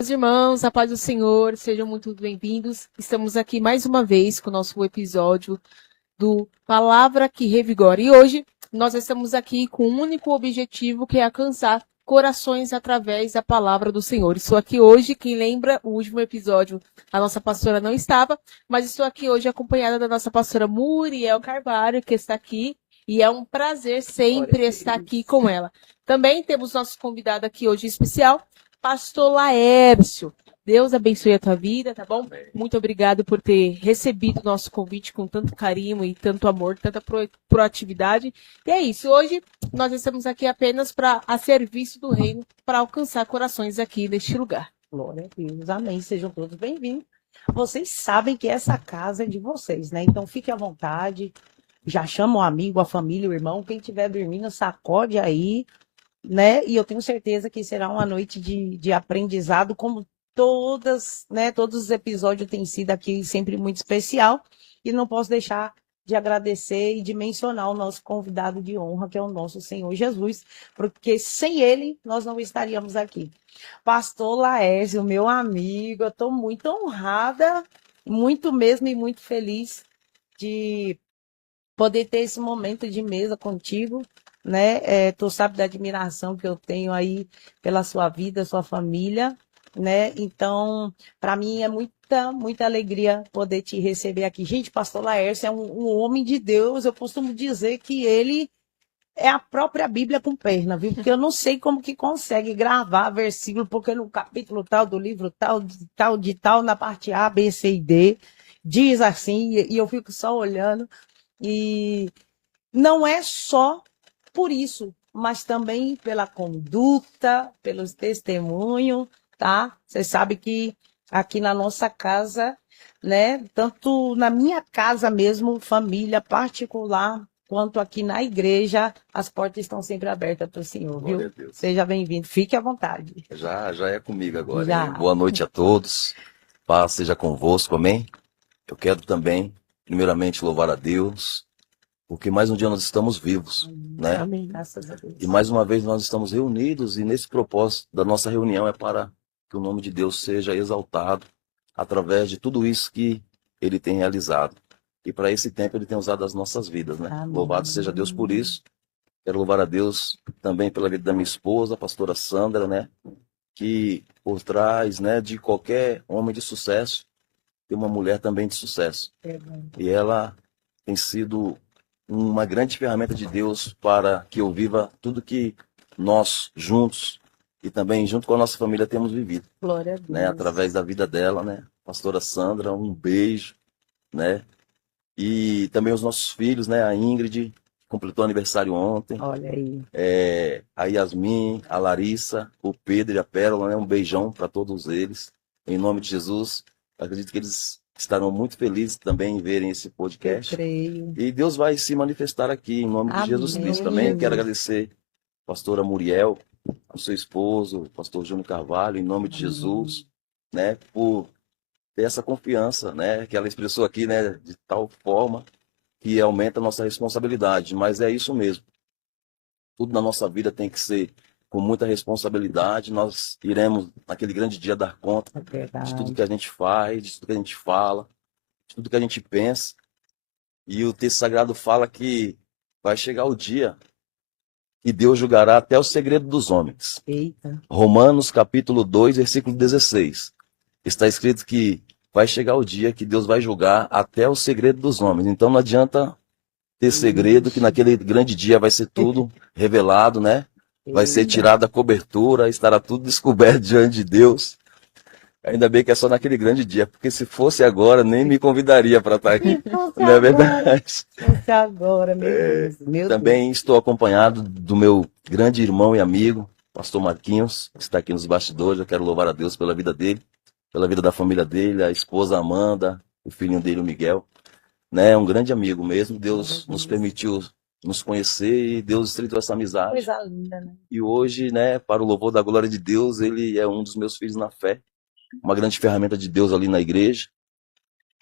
Meus irmãos, a paz do Senhor, sejam muito bem-vindos. Estamos aqui mais uma vez com o nosso episódio do Palavra que Revigora. E hoje nós estamos aqui com um único objetivo, que é alcançar corações através da palavra do Senhor. Estou aqui hoje, quem lembra, o último episódio, a nossa pastora não estava, mas estou aqui hoje acompanhada da nossa pastora Muriel Carvalho, que está aqui, e é um prazer sempre estar aqui com ela. Também temos nosso convidado aqui hoje especial, Pastor Laércio. Deus abençoe a tua vida, tá bom? Muito obrigado por ter recebido o nosso convite com tanto carinho e tanto amor, tanta proatividade. E é isso, hoje nós estamos aqui apenas a serviço do reino, para alcançar corações aqui neste lugar. Glória a Deus, amém. Sejam todos bem-vindos. Vocês sabem que essa casa é de vocês, né? Então fique à vontade. Já chama o amigo, a família, o irmão. Quem estiver dormindo, sacode aí, né? E eu tenho certeza que será uma noite de aprendizado, como todas, né? Todos os episódios têm sido aqui sempre muito especial. E não posso deixar de agradecer e de mencionar o nosso convidado de honra, que é o nosso Senhor Jesus, porque sem ele nós não estaríamos aqui. Pastor Laércio, meu amigo, eu estou muito honrada, muito mesmo e muito feliz de poder ter esse momento de mesa contigo, né? Tu sabe da admiração que eu tenho aí pela sua vida, sua família, né? Então, para mim é muita alegria poder te receber aqui. Gente, Pastor Laércio é um homem de Deus. Eu costumo dizer que ele é a própria Bíblia com perna, viu? Porque eu não sei como que consegue gravar versículo, porque no capítulo tal do livro tal, na parte A, B, C e D, diz assim, e eu fico só olhando. E não é só por isso, mas também pela conduta, pelos testemunhos, tá? Você sabe que aqui na nossa casa, né, tanto na minha casa mesmo, família particular, quanto aqui na igreja, as portas estão sempre abertas para o Senhor, Glória a viu? Deus. Seja bem-vindo, fique à vontade. Já é comigo agora, Já. hein? Boa noite a todos. Paz seja convosco, amém? Eu quero também, primeiramente, louvar a Deus, porque mais um dia nós estamos vivos, né? Amém, graças a Deus. E mais uma vez nós estamos reunidos, e nesse propósito da nossa reunião é para que o nome de Deus seja exaltado através de tudo isso que Ele tem realizado. E para esse tempo Ele tem usado as nossas vidas, né? Amém. Louvado seja Deus por isso. Quero louvar a Deus também pela vida da minha esposa, a pastora Sandra, né? Que por trás, né, de qualquer homem de sucesso, tem uma mulher também de sucesso. E ela tem sido uma grande ferramenta de Deus para que eu viva tudo que nós juntos e também junto com a nossa família temos vivido, Glória a Deus. né, através da vida dela, né? Pastora Sandra, um beijo, né? E também os nossos filhos, né? A Ingrid completou aniversário ontem. Olha aí. A Yasmin, a Larissa, o Pedro e a Pérola, né? Um beijão para todos eles. Em nome de Jesus, acredito que eles estarão muito felizes também em verem esse Eu podcast. creio. E Deus vai se manifestar aqui em nome de Jesus Amém. Cristo também. Quero agradecer a pastora Muriel, ao seu esposo, o pastor Júnior Carvalho, em nome de Jesus, né? Por ter essa confiança, né? Que ela expressou aqui, né? De tal forma que aumenta a nossa responsabilidade. Mas é isso mesmo. Tudo na nossa vida tem que ser com muita responsabilidade. Nós iremos, naquele grande dia, dar conta É de verdade. tudo que a gente faz, de tudo que a gente fala, de tudo que a gente pensa. E o texto sagrado fala que vai chegar o dia e Deus julgará até o segredo dos homens. Eita. Romanos capítulo 2, versículo 16. Está escrito que vai chegar o dia que Deus vai julgar até o segredo dos homens. Então não adianta ter segredo, que naquele grande dia vai ser tudo revelado, né? Vai ser tirada a cobertura, estará tudo descoberto diante de Deus. Ainda bem que é só naquele grande dia, porque se fosse agora, nem me convidaria para estar aqui. Não é verdade? Fosse agora, meu Deus. Meu Também estou acompanhado do meu grande irmão e amigo, pastor Marquinhos, que está aqui nos bastidores. Eu quero louvar a Deus pela vida dele, pela vida da família dele, a esposa Amanda, o filhinho dele, o Miguel. Né? É um grande amigo mesmo. Deus nos permitiu nos conhecer e Deus estreitou essa amizade. Coisa linda, né? E hoje, né, para o louvor da glória de Deus, ele é um dos meus filhos na fé, uma grande ferramenta de Deus ali na igreja.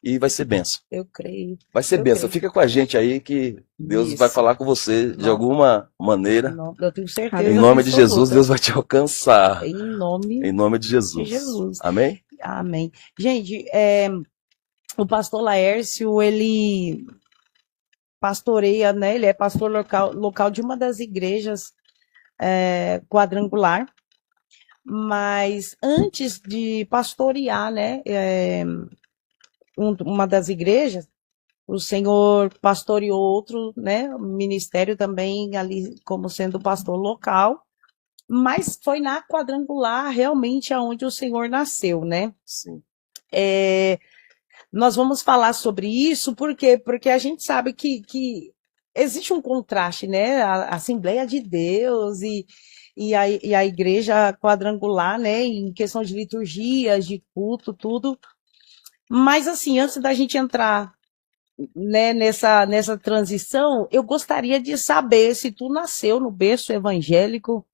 e vai ser bênção. Eu creio. Vai ser Eu bênção. creio. Fica com a gente aí que Deus vai Isso. falar com você de Não. alguma maneira. Não, eu tenho Em certeza nome de Jesus, absoluta. Deus vai te alcançar. Em nome Em nome de de Jesus. Jesus. Amém? Amém. Gente, o pastor Laércio, ele pastoreia, né? Ele é pastor local de uma das igrejas quadrangular. Mas antes de pastorear, né, uma das igrejas, o Senhor pastoreou outro, né, ministério também ali como sendo pastor local, mas foi na quadrangular realmente aonde o Senhor nasceu, né? Sim. Nós vamos falar sobre isso, por quê? Porque a gente sabe que existe um contraste, né? A Assembleia de Deus e a igreja quadrangular, né? Em questão de liturgias, de culto, tudo. Mas, assim, antes da gente entrar, né, nessa transição, eu gostaria de saber se tu nasceu no berço evangélico,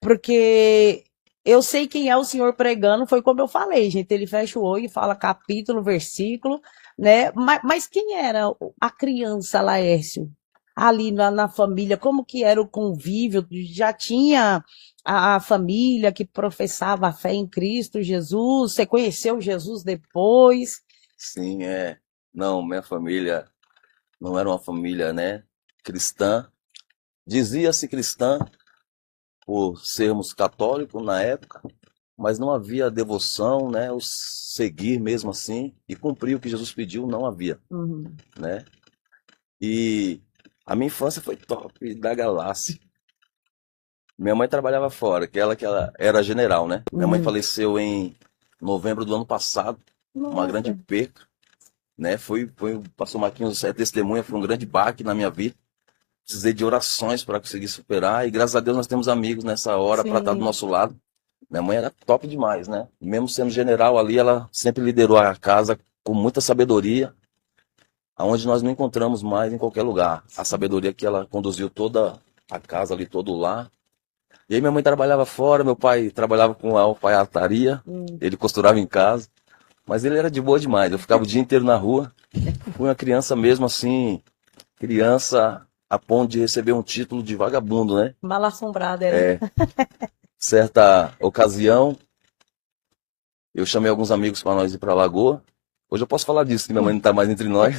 porque eu sei quem é o senhor pregando, foi como eu falei, gente. Ele fecha o olho e fala capítulo, versículo, né? Mas quem era a criança Laércio? Ali na família, como que era o convívio? Já tinha a família que professava a fé em Cristo Jesus? Você conheceu Jesus depois? Sim, é. Não, minha família não era uma família, né, cristã. Dizia-se cristã por sermos católicos na época, mas não havia devoção, né, o seguir mesmo assim e cumprir o que Jesus pediu, não havia, Uhum. né? E a minha infância foi top da galáxia. Minha mãe trabalhava fora, que ela era general, né? Minha mãe faleceu em novembro do ano passado, uma grande Nossa. perca, né? Pastor Marquinhos é testemunha, foi um grande baque na minha vida. Precisei de orações para conseguir superar e graças a Deus nós temos amigos nessa hora para estar do Sim. nosso lado. Minha mãe era top demais, né? Mesmo sendo general ali, ela sempre liderou a casa com muita sabedoria, aonde nós não encontramos mais em qualquer lugar. A sabedoria que ela conduziu toda a casa ali, todo o lar. E aí minha mãe trabalhava fora, meu pai trabalhava com a alfaiataria, ele costurava em casa, mas ele era de boa demais. Eu ficava o dia inteiro na rua. Fui uma criança mesmo assim, criança a ponto de receber um título de vagabundo, né? Mal assombrada era. Certa ocasião, eu chamei alguns amigos para nós ir para a Lagoa. Hoje eu posso falar disso, que minha mãe não está mais entre nós.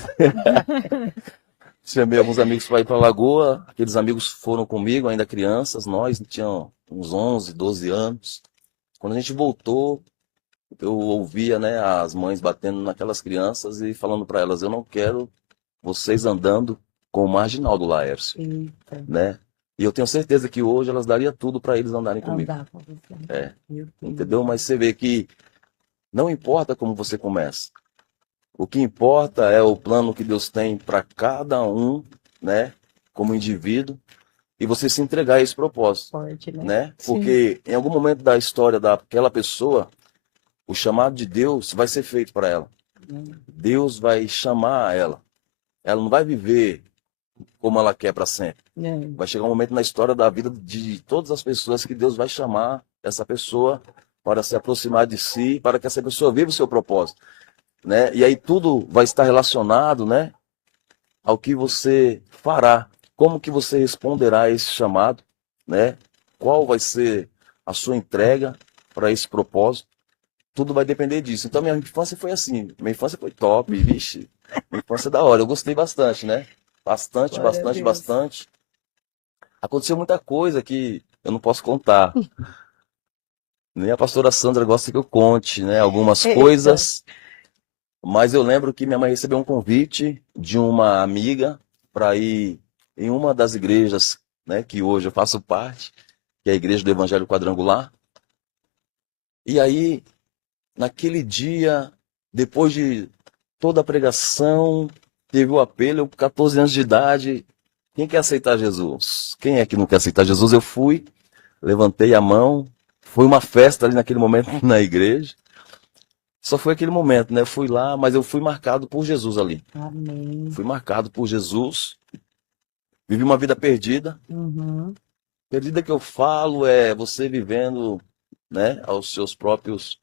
Chamei alguns amigos para ir para a Lagoa. Aqueles amigos foram comigo, ainda crianças, nós tínhamos uns 11, 12 anos. Quando a gente voltou, eu ouvia, né, as mães batendo naquelas crianças e falando para elas: eu não quero vocês andando com o marginal do Laércio, Eita. né? E eu tenho certeza que hoje elas dariam tudo para eles andarem comigo. Andar com você. É. Meu Deus. Entendeu? Mas você vê que não importa como você começa. O que importa é o plano que Deus tem para cada um, né, como indivíduo, e você se entregar a esse propósito, Forte, né? né? Sim. Porque em algum momento da história daquela pessoa, o chamado de Deus vai ser feito para ela. Deus vai chamar ela. Ela não vai viver como ela quer para sempre. Vai chegar um momento na história da vida de todas as pessoas que Deus vai chamar essa pessoa para se aproximar de si, para que essa pessoa viva o seu propósito, né? E aí tudo vai estar relacionado, né, ao que você fará, como que você responderá a esse chamado, né? Qual vai ser a sua entrega para esse propósito? Tudo vai depender disso. Então minha infância foi assim, minha infância foi top, vixe, minha infância é da hora, eu gostei bastante, né? Bastante, Glória a bastante, Deus. bastante. Aconteceu muita coisa que eu não posso contar. Nem a pastora Sandra gosta que eu conte, né, algumas Eita. coisas. Mas eu lembro que minha mãe recebeu um convite de uma amiga para ir em uma das igrejas, né, que hoje eu faço parte, que é a Igreja do Evangelho Quadrangular. E aí, naquele dia, depois de toda a pregação, teve o apelo, eu com 14 anos de idade, quem quer aceitar Jesus? Quem é que não quer aceitar Jesus? Eu fui, levantei a mão, foi uma festa ali naquele momento na igreja. Só foi aquele momento, né? Eu fui lá, mas eu fui marcado por Jesus ali. Amém. Fui marcado por Jesus. Vivi uma vida perdida. Uhum. Perdida que eu falo é você vivendo, né, aos seus próprios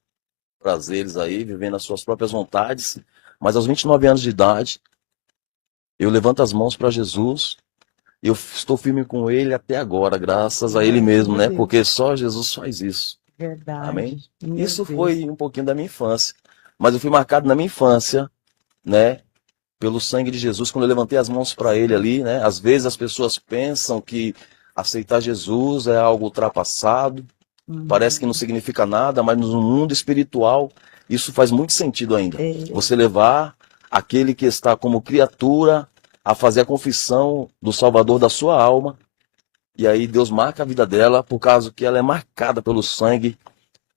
prazeres aí, vivendo as suas próprias vontades. Mas aos 29 anos de idade, eu levanto as mãos para Jesus. Eu estou firme com ele até agora, graças a ele mesmo, né? Deus. Porque só Jesus faz isso. Verdade. Amém? Meu Isso Deus. foi um pouquinho da minha infância. Mas eu fui marcado na minha infância, né? Pelo sangue de Jesus, quando eu levantei as mãos para ele ali, né? Às vezes as pessoas pensam que aceitar Jesus é algo ultrapassado, parece que não significa nada, mas no mundo espiritual isso faz muito sentido ainda. Você levar aquele que está como criatura a fazer a confissão do Salvador da sua alma, e aí Deus marca a vida dela por causa que ela é marcada pelo sangue,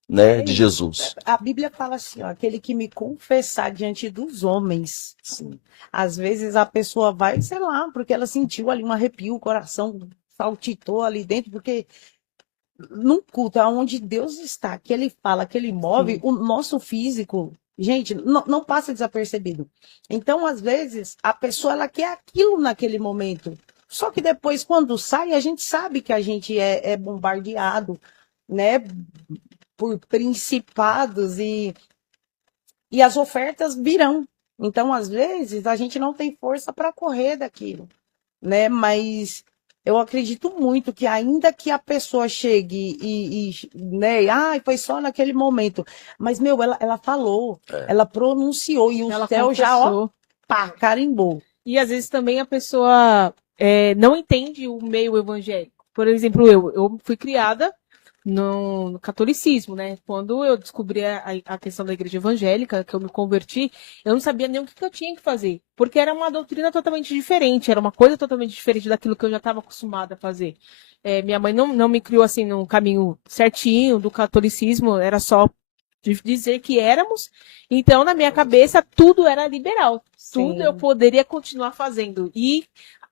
né, de Jesus. A Bíblia fala assim, ó, aquele que me confessar diante dos homens. Sim. Às vezes a pessoa vai, sei lá, porque ela sentiu ali um arrepio, o coração saltitou ali dentro, porque num culto onde Deus está, que ele fala, que ele move, Sim. o nosso físico, gente, não passa desapercebido. Então, às vezes, a pessoa ela quer aquilo naquele momento. Só que depois, quando sai, a gente sabe que a gente é bombardeado, né, por principados e as ofertas virão. Então, às vezes, a gente não tem força para correr daquilo, né? Mas eu acredito muito que ainda que a pessoa chegue né, foi só naquele momento. Mas, meu, ela falou, ela pronunciou e o Ela céu já, ó, confessou. pá, carimbou. E às vezes também a pessoa não entende o meio evangélico. Por exemplo, eu fui criada no catolicismo, né? Quando eu descobri a questão da igreja evangélica, que eu me converti, eu não sabia nem o que eu tinha que fazer, porque era uma doutrina totalmente diferente, era uma coisa totalmente diferente daquilo que eu já estava acostumada a fazer. Minha mãe não me criou assim no caminho certinho do catolicismo, era só de dizer que éramos, então na minha cabeça tudo era liberal, tudo Sim. eu poderia continuar fazendo, e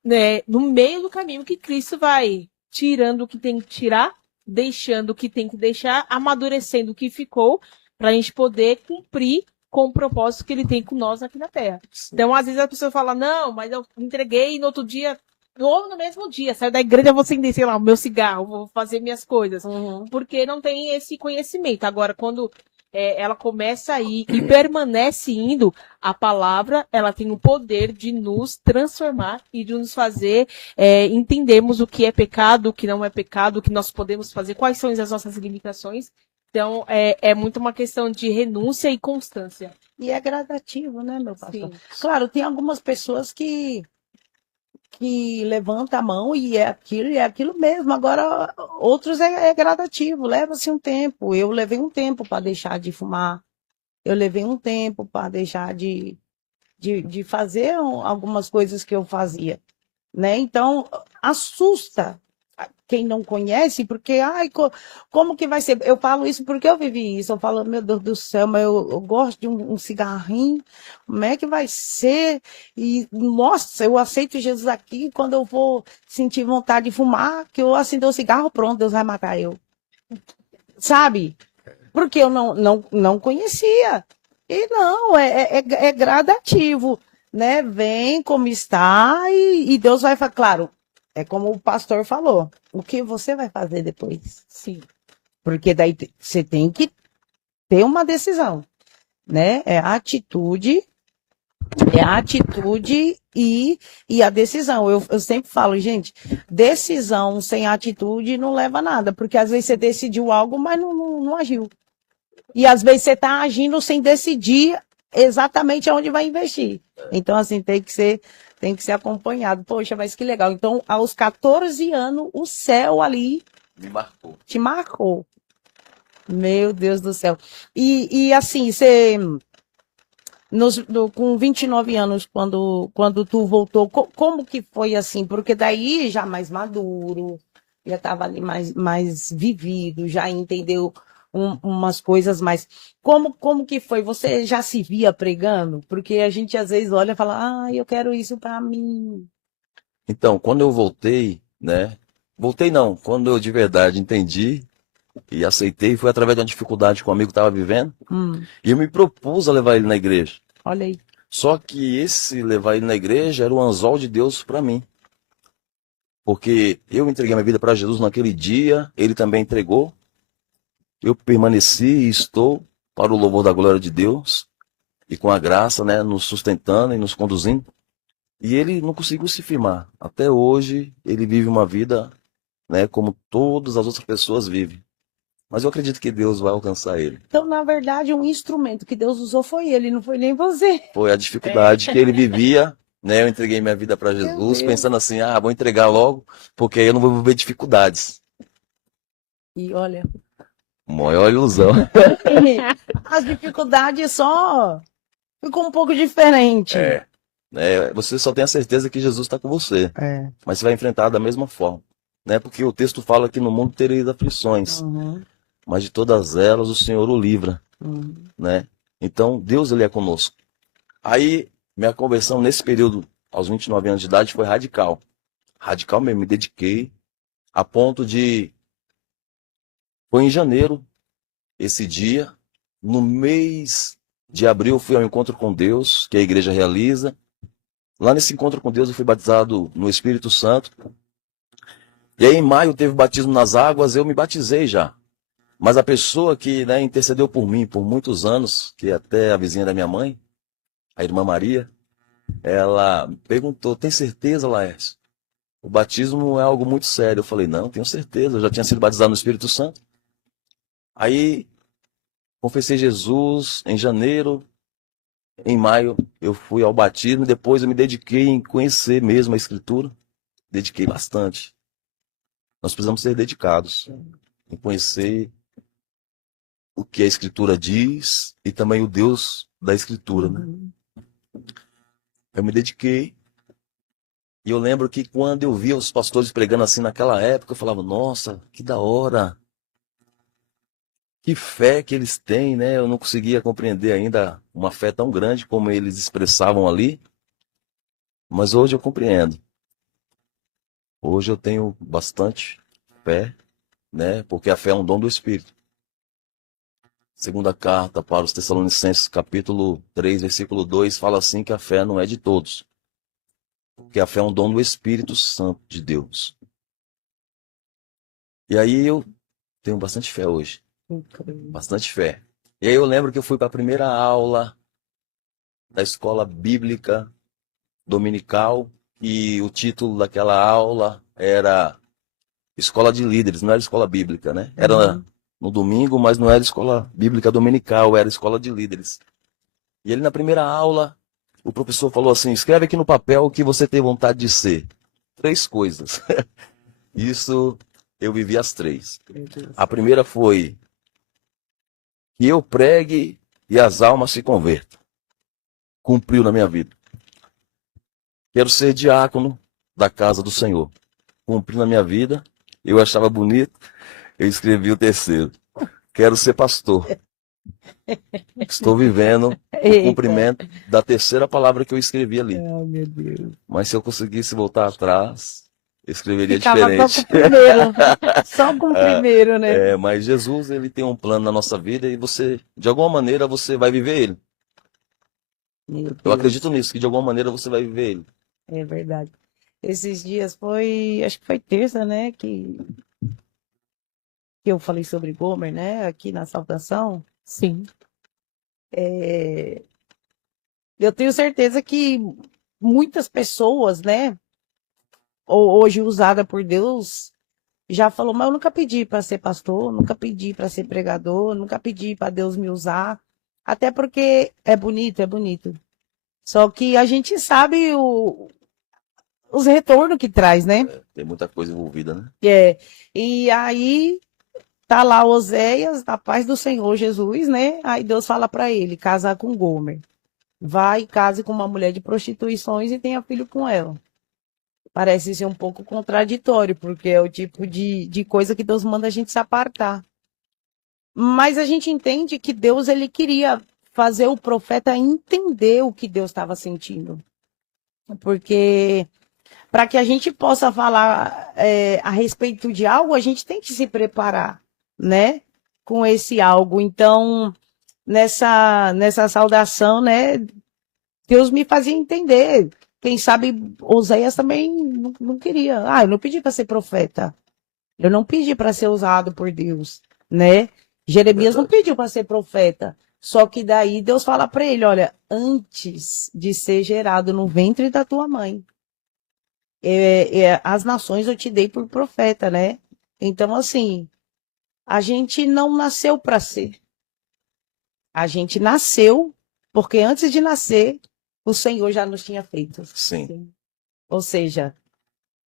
né, no meio do caminho que Cristo vai tirando o que tem que tirar, deixando o que tem que deixar, amadurecendo o que ficou, para a gente poder cumprir com o propósito que ele tem com nós aqui na Terra. Então, às vezes a pessoa fala, não, mas eu entreguei e no outro dia, ou no mesmo dia, saio da igreja, vou acender, sei lá, o meu cigarro, vou fazer minhas coisas, porque não tem esse conhecimento. Agora, quando ela começa a ir e permanece indo, a palavra ela tem o poder de nos transformar e de nos fazer entendermos o que é pecado, o que não é pecado, o que nós podemos fazer, quais são as nossas limitações. Então, é muito uma questão de renúncia e constância. E é gradativo, né, meu pastor? Sim. Claro, tem algumas pessoas que levanta a mão e é aquilo mesmo. Agora, outros é gradativo, leva-se um tempo. Eu levei um tempo para deixar de fumar, eu levei um tempo para deixar de fazer algumas coisas que eu fazia, né? Então, assusta quem não conhece, porque, como que vai ser? Eu falo isso porque eu vivi isso. Eu falo, meu Deus do céu, mas eu gosto de um cigarrinho, como é que vai ser? E, nossa, eu aceito Jesus aqui, quando eu vou sentir vontade de fumar, que eu acender o cigarro, pronto, Deus vai matar eu. Sabe? Porque eu não conhecia. E não, é gradativo, né? Vem como está e Deus vai falar. Claro, é como o pastor falou, o que você vai fazer depois? Sim. Porque daí você tem que ter uma decisão, né? É a atitude e a decisão. Eu sempre falo, gente, decisão sem atitude não leva a nada, porque às vezes você decidiu algo, mas não agiu. E às vezes você está agindo sem decidir exatamente aonde vai investir. Então, assim, tem que ser acompanhado. Poxa, mas que legal. Então, aos 14 anos, o céu ali Me marcou. te marcou. Meu Deus do céu. E assim, você, com 29 anos, quando tu voltou, como que foi assim? Porque daí já mais maduro, já estava ali mais vivido, já entendeu umas coisas mais. Como que foi? Você já se via pregando? Porque a gente às vezes olha e fala, eu quero isso para mim. Então, quando eu voltei, né? Voltei não, quando eu de verdade entendi e aceitei, foi através de uma dificuldade que um amigo estava vivendo, e eu me propus a levar ele na igreja. Olha aí. Só que esse levar ele na igreja era o anzol de Deus para mim. Porque eu entreguei minha vida para Jesus naquele dia, ele também entregou. Eu permaneci e estou para o louvor da glória de Deus e com a graça, né, nos sustentando e nos conduzindo. E ele não conseguiu se firmar. Até hoje, ele vive uma vida, né, como todas as outras pessoas vivem. Mas eu acredito que Deus vai alcançar ele. Então, na verdade, um instrumento que Deus usou foi ele, não foi nem você. Foi a dificuldade que ele vivia, né? Eu entreguei minha vida para Meu Jesus, Deus. pensando assim, vou entregar logo, porque aí eu não vou viver dificuldades. E olha, Maior ilusão. as dificuldades só ficou um pouco diferente. Você só tem a certeza que Jesus está com você, É. mas você vai enfrentar da mesma forma, né? Porque o texto fala que no mundo tereis aflições, Uhum, mas de todas elas o Senhor o livra, uhum. né? Então Deus, ele é conosco. Aí minha conversão nesse período, aos 29 anos de idade, foi radical. Radical mesmo, me dediquei a ponto de... Foi em janeiro, esse dia, no mês de abril, eu fui ao encontro com Deus, que a igreja realiza. Lá nesse encontro com Deus, eu fui batizado no Espírito Santo. E aí, em maio, teve batismo nas águas, eu me batizei já. Mas a pessoa que, né, intercedeu por mim por muitos anos, que é até a vizinha da minha mãe, a irmã Maria, ela perguntou, tem certeza, Laércio? O batismo é algo muito sério. Eu falei, não, tenho certeza, eu já tinha sido batizado no Espírito Santo. Aí, confessei Jesus em janeiro. Em maio, eu fui ao batismo e depois eu me dediquei em conhecer mesmo a Escritura. Dediquei bastante. Nós precisamos ser dedicados em conhecer o que a Escritura diz e também o Deus da Escritura, né? Eu me dediquei e eu lembro que quando eu via os pastores pregando assim naquela época, eu falava, nossa, que da hora. Que fé que eles têm, né? Eu não conseguia compreender ainda uma fé tão grande como eles expressavam ali. Mas hoje eu compreendo. Hoje eu tenho bastante fé, né? Porque a fé é um dom do Espírito. Segunda carta para os Tessalonicenses, capítulo 3, versículo 2, fala assim que a fé não é de todos. Porque a fé é um dom do Espírito Santo de Deus. E aí eu tenho bastante fé hoje. Incrível. Bastante fé. E aí eu lembro que eu fui para a primeira aula da escola bíblica dominical e o título daquela aula era Escola de Líderes, não era escola bíblica, né? Era no domingo, mas não era escola bíblica dominical, era escola de líderes. E ele na primeira aula, o professor falou assim, escreve aqui no papel o que você tem vontade de ser. 3 coisas. Isso eu vivi as 3. A primeira foi que eu pregue e as almas se convertam. Cumpriu na minha vida. Quero ser diácono da casa do Senhor. Cumpriu na minha vida. Eu achava bonito. Eu escrevi o terceiro. Quero ser pastor. Estou vivendo o cumprimento da terceira palavra que eu escrevi ali. Oh, meu Deus. Mas se eu conseguisse voltar atrás, eu escreveria Ficava diferente. só com o primeiro. Só com o primeiro, né? Mas Jesus, ele tem um plano na nossa vida e você, de alguma maneira, você vai viver ele. Meu Eu Deus. acredito nisso, que de alguma maneira você vai viver ele. É verdade. Esses dias foi, acho que foi terça, né, que eu falei sobre Gomer, né, aqui na Salvação. Sim. Eu tenho certeza que muitas pessoas, né, hoje usada por Deus, já falou, mas eu nunca pedi para ser pastor, nunca pedi para ser pregador, nunca pedi para Deus me usar, até porque é bonito, é bonito. Só que a gente sabe os retornos que traz, né? Tem muita coisa envolvida, né? E aí tá lá Oséias, na paz do Senhor Jesus, né? Aí Deus fala para ele, casar com Gomer. Vai e case com uma mulher de prostituições e tenha filho com ela. Parece ser um pouco contraditório, porque é o tipo de coisa que Deus manda a gente se apartar. Mas a gente entende que Deus, ele queria fazer o profeta entender o que Deus estava sentindo. Porque para que a gente possa falar a respeito de algo, a gente tem que se preparar, né? Com esse algo. Então, nessa saudação, né? Deus me fazia entender. Quem sabe Oséias também não queria. Eu não pedi para ser profeta. Eu não pedi para ser usado por Deus, né? Jeremias não pediu para ser profeta. Só que daí Deus fala para ele, olha, antes de ser gerado no ventre da tua mãe, as nações eu te dei por profeta, né? Então, assim, a gente não nasceu para ser. A gente nasceu porque antes de nascer, o Senhor já nos tinha feito. Sim. Ou seja,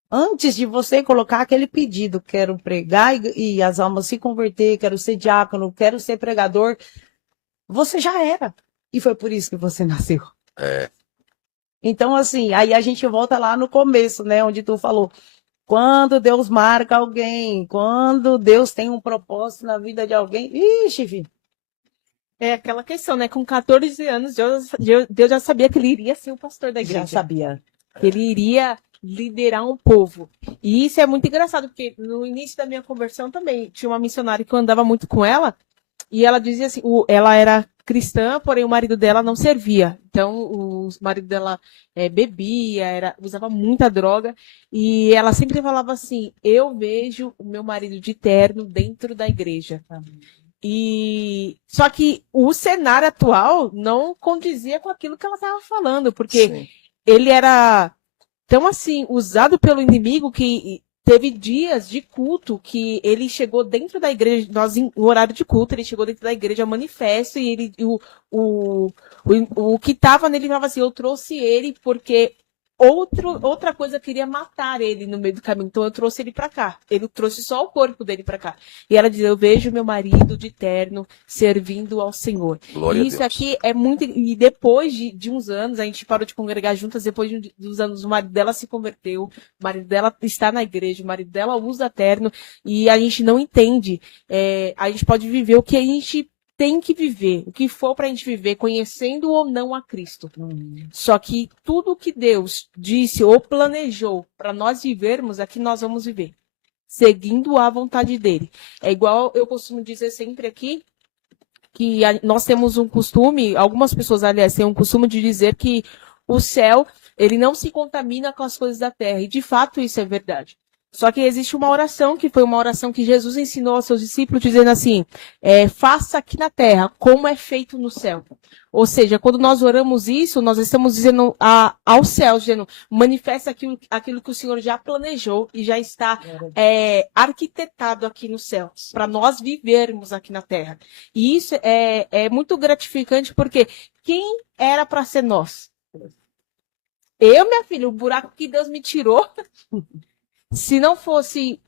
antes de você colocar aquele pedido, quero pregar e as almas se converter, quero ser diácono, quero ser pregador, você já era. E foi por isso que você nasceu. É. Então, assim, aí a gente volta lá no começo, né? Onde tu falou, quando Deus marca alguém, quando Deus tem um propósito na vida de alguém, ixi, filho. É aquela questão, né? Com 14 anos, Deus já sabia que ele iria ser o pastor da igreja. Já sabia. Que ele iria liderar um povo. E isso é muito engraçado, porque no início da minha conversão também tinha uma missionária que eu andava muito com ela, e ela dizia assim, ela era cristã, porém o marido dela não servia. Então, o marido dela bebia, usava muita droga, e ela sempre falava assim, eu vejo o meu marido de terno dentro da igreja. E só que o cenário atual não condizia com aquilo que ela estava falando, porque Sim. ele era tão assim usado pelo inimigo que teve dias de culto que ele chegou dentro da igreja, no horário de culto, ele chegou dentro da igreja manifesto e ele o que estava nele falava assim, eu trouxe ele porque outra coisa queria matar ele no meio do caminho, então eu trouxe ele para cá. Ele trouxe só o corpo dele para cá. E ela diz, eu vejo meu marido de terno servindo ao Senhor. Glória E isso a Deus. aqui é muito... E depois de uns anos, a gente parou de congregar juntas, depois dos anos, o marido dela se converteu, o marido dela está na igreja, o marido dela usa terno, e a gente não entende. A gente pode viver o que a gente tem que viver, o que for para a gente viver, conhecendo ou não a Cristo. Só que tudo que Deus disse ou planejou para nós vivermos, é que nós vamos viver, seguindo a vontade dele. É igual eu costumo dizer sempre aqui, que nós temos um costume, algumas pessoas, aliás, têm um costume de dizer que o céu, ele não se contamina com as coisas da terra, e de fato isso é verdade. Só que existe uma oração, que foi uma oração que Jesus ensinou aos seus discípulos, dizendo assim, faça aqui na terra como é feito no céu. Ou seja, quando nós oramos isso, nós estamos dizendo ao céu, dizendo, manifesta aquilo que o Senhor já planejou e já está arquitetado aqui no céu, para nós vivermos aqui na terra. E isso é muito gratificante, porque quem era para ser nós? Eu, minha filha, o buraco que Deus me tirou... Se não fosse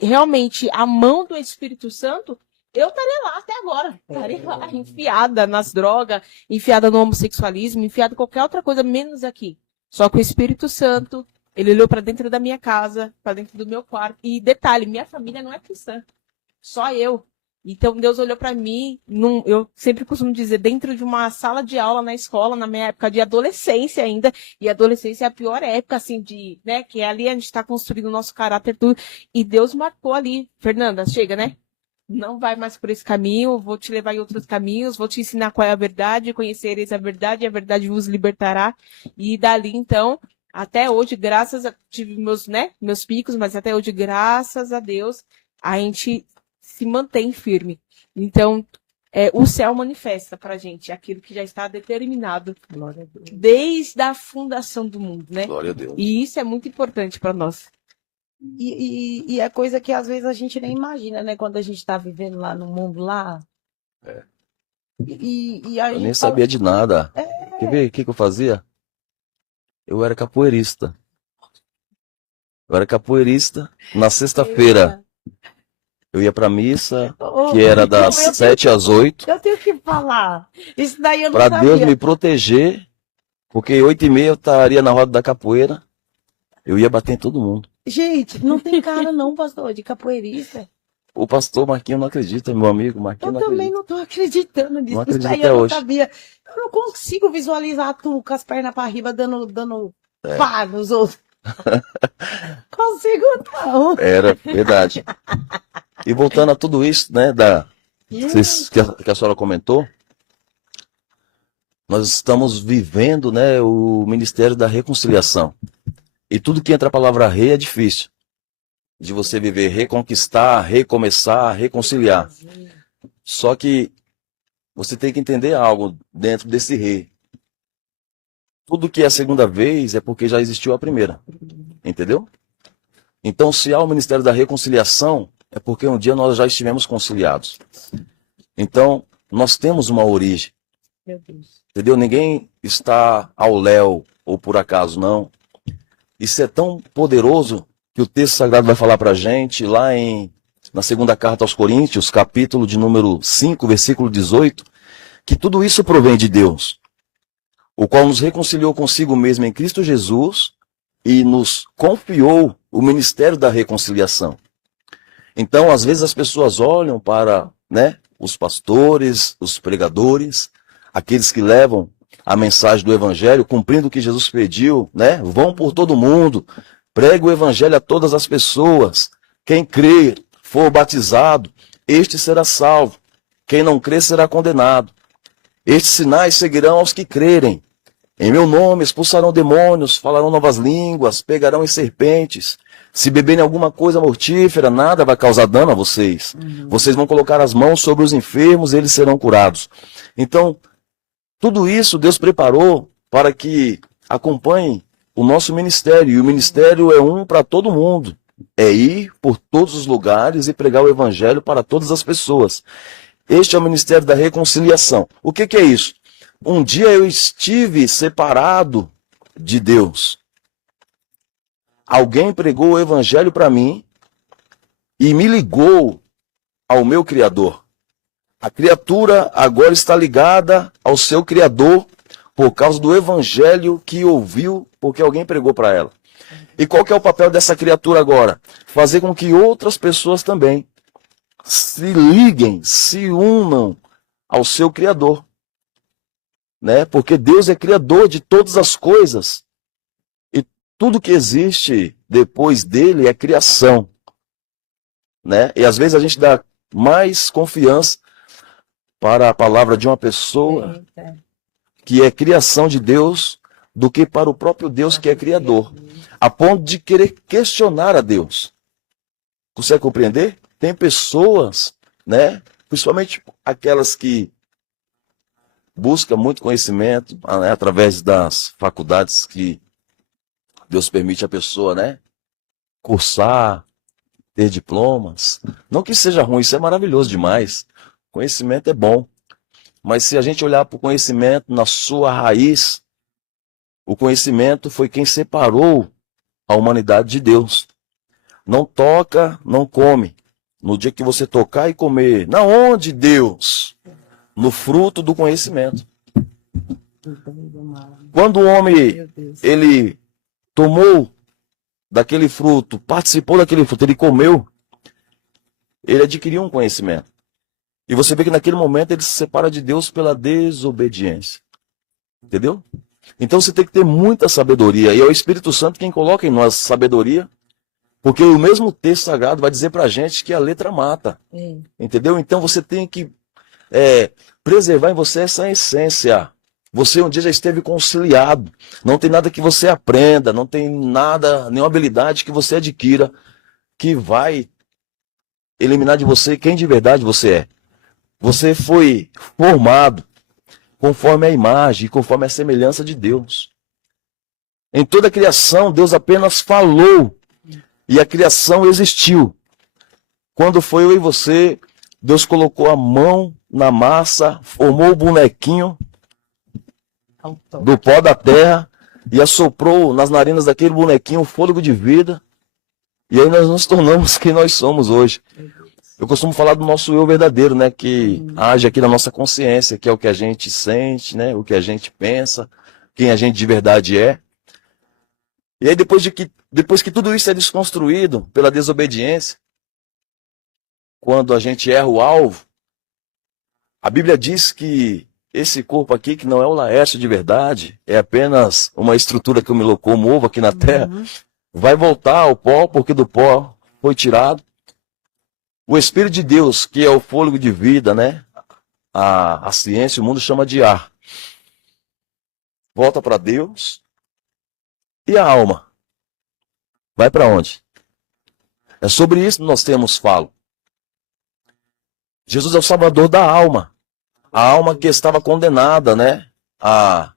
realmente a mão do Espírito Santo, eu estaria lá até agora. Estaria lá, enfiada nas drogas, enfiada no homossexualismo, enfiada em qualquer outra coisa, menos aqui. Só que o Espírito Santo, ele olhou para dentro da minha casa, para dentro do meu quarto. E detalhe, minha família não é cristã. Só eu. Então Deus olhou para mim, eu sempre costumo dizer, dentro de uma sala de aula na escola, na minha época de adolescência ainda, e adolescência é a pior época, assim, né, que ali a gente está construindo o nosso caráter, tudo, e Deus marcou ali, Fernanda, chega, né? Não vai mais por esse caminho, vou te levar em outros caminhos, vou te ensinar qual é a verdade, conhecereis a verdade vos libertará, e dali, então, até hoje, tive meus picos, mas até hoje, graças a Deus, a gente se mantém firme. Então, o céu manifesta para a gente aquilo que já está determinado desde a fundação do mundo, né? Glória a Deus. E isso é muito importante para nós. E é coisa que às vezes a gente nem imagina, né? Quando a gente está vivendo lá no mundo lá. E a Eu gente nem sabia de nada. Quer ver o que eu fazia? Eu era capoeirista. Na sexta-feira. Eu ia pra missa, que era das 7 às 8. Eu tenho que falar. Isso daí eu não Pra sabia. Deus me proteger, porque 8h30 eu estaria na roda da capoeira. Eu ia bater em todo mundo. Gente, não tem cara não, pastor, de capoeirista. O pastor Marquinhos não acredita, meu amigo Marquinhos Eu não também acredita. não estou acreditando nisso. Não acredito Isso daí até eu não hoje. sabia. Eu não consigo visualizar tu com as pernas para riba dando pá nos outros. Consigo não. Era verdade. E voltando a tudo isso, né, que a senhora comentou, nós estamos vivendo, né, o ministério da reconciliação. E tudo que entra a palavra rei é difícil. De você viver, reconquistar, recomeçar, reconciliar. Só que você tem que entender algo dentro desse rei. Tudo que é a segunda vez é porque já existiu a primeira. Entendeu? Então, se há o ministério da reconciliação, é porque um dia nós já estivemos conciliados. Então, nós temos uma origem. Meu Deus. Entendeu? Ninguém está ao léu ou por acaso, não. Isso é tão poderoso que o texto sagrado vai falar para a gente lá na segunda carta aos Coríntios, capítulo de número 5, versículo 18, que tudo isso provém de Deus, o qual nos reconciliou consigo mesmo em Cristo Jesus e nos confiou o ministério da reconciliação. Então, às vezes as pessoas olham para, os pastores, os pregadores, aqueles que levam a mensagem do evangelho, cumprindo o que Jesus pediu, vão por todo mundo, pregue o evangelho a todas as pessoas. Quem crer, for batizado, este será salvo. Quem não crer será condenado. Estes sinais seguirão aos que crerem. Em meu nome expulsarão demônios, falarão novas línguas, pegarão em serpentes. Se beberem alguma coisa mortífera, nada vai causar dano a vocês. Vocês vão colocar as mãos sobre os enfermos e eles serão curados. Então, tudo isso Deus preparou para que acompanhe o nosso ministério. E o ministério é um para todo mundo. É ir por todos os lugares e pregar o evangelho para todas as pessoas. Este é o ministério da reconciliação. O que é isso? Um dia eu estive separado de Deus. Alguém pregou o evangelho para mim e me ligou ao meu Criador. A criatura agora está ligada ao seu Criador por causa do evangelho que ouviu, porque alguém pregou para ela. E qual que é o papel dessa criatura agora? Fazer com que outras pessoas também se liguem, se unam ao seu Criador. Porque Deus é Criador de todas as coisas. E tudo que existe depois dele é criação. E às vezes a gente dá mais confiança para a palavra de uma pessoa que é criação de Deus do que para o próprio Deus que é Criador. A ponto de querer questionar a Deus. Consegue compreender? Tem pessoas, principalmente aquelas que buscam muito conhecimento, através das faculdades que Deus permite a pessoa, cursar, ter diplomas. Não que seja ruim, isso é maravilhoso demais. Conhecimento é bom. Mas se a gente olhar para o conhecimento na sua raiz, o conhecimento foi quem separou a humanidade de Deus. Não toca, não come. No dia que você tocar e comer, na onde Deus? No fruto do conhecimento. Quando o homem, ele tomou daquele fruto, participou daquele fruto, ele comeu, ele adquiriu um conhecimento. E você vê que naquele momento ele se separa de Deus pela desobediência. Entendeu? Então você tem que ter muita sabedoria. E é o Espírito Santo quem coloca em nós sabedoria. Porque o mesmo texto sagrado vai dizer pra gente que a letra mata. Entendeu? Então você tem que preservar em você essa essência. Você um dia já esteve conciliado. Não tem nada que você aprenda. Não tem nada, nenhuma habilidade que você adquira que vai eliminar de você quem de verdade você é. Você foi formado conforme a imagem e conforme a semelhança de Deus. Em toda a criação, Deus apenas falou e a criação existiu. Quando foi eu e você, Deus colocou a mão na massa, formou o bonequinho do pó da terra e assoprou nas narinas daquele bonequinho um fôlego de vida. E aí nós nos tornamos quem nós somos hoje. Eu costumo falar do nosso eu verdadeiro, que age aqui na nossa consciência, que é o que a gente sente, o que a gente pensa, quem a gente de verdade é. E aí depois que tudo isso é desconstruído pela desobediência, quando a gente erra o alvo, a Bíblia diz que esse corpo aqui, que não é o Laércio de verdade, é apenas uma estrutura que eu me locomovo aqui na terra, vai voltar ao pó, porque do pó foi tirado. O Espírito de Deus, que é o fôlego de vida, a ciência, o mundo chama de ar. Volta para Deus. E a alma? Vai para onde? É sobre isso que nós temos falo. Jesus é o salvador da alma. A alma que estava condenada, né, a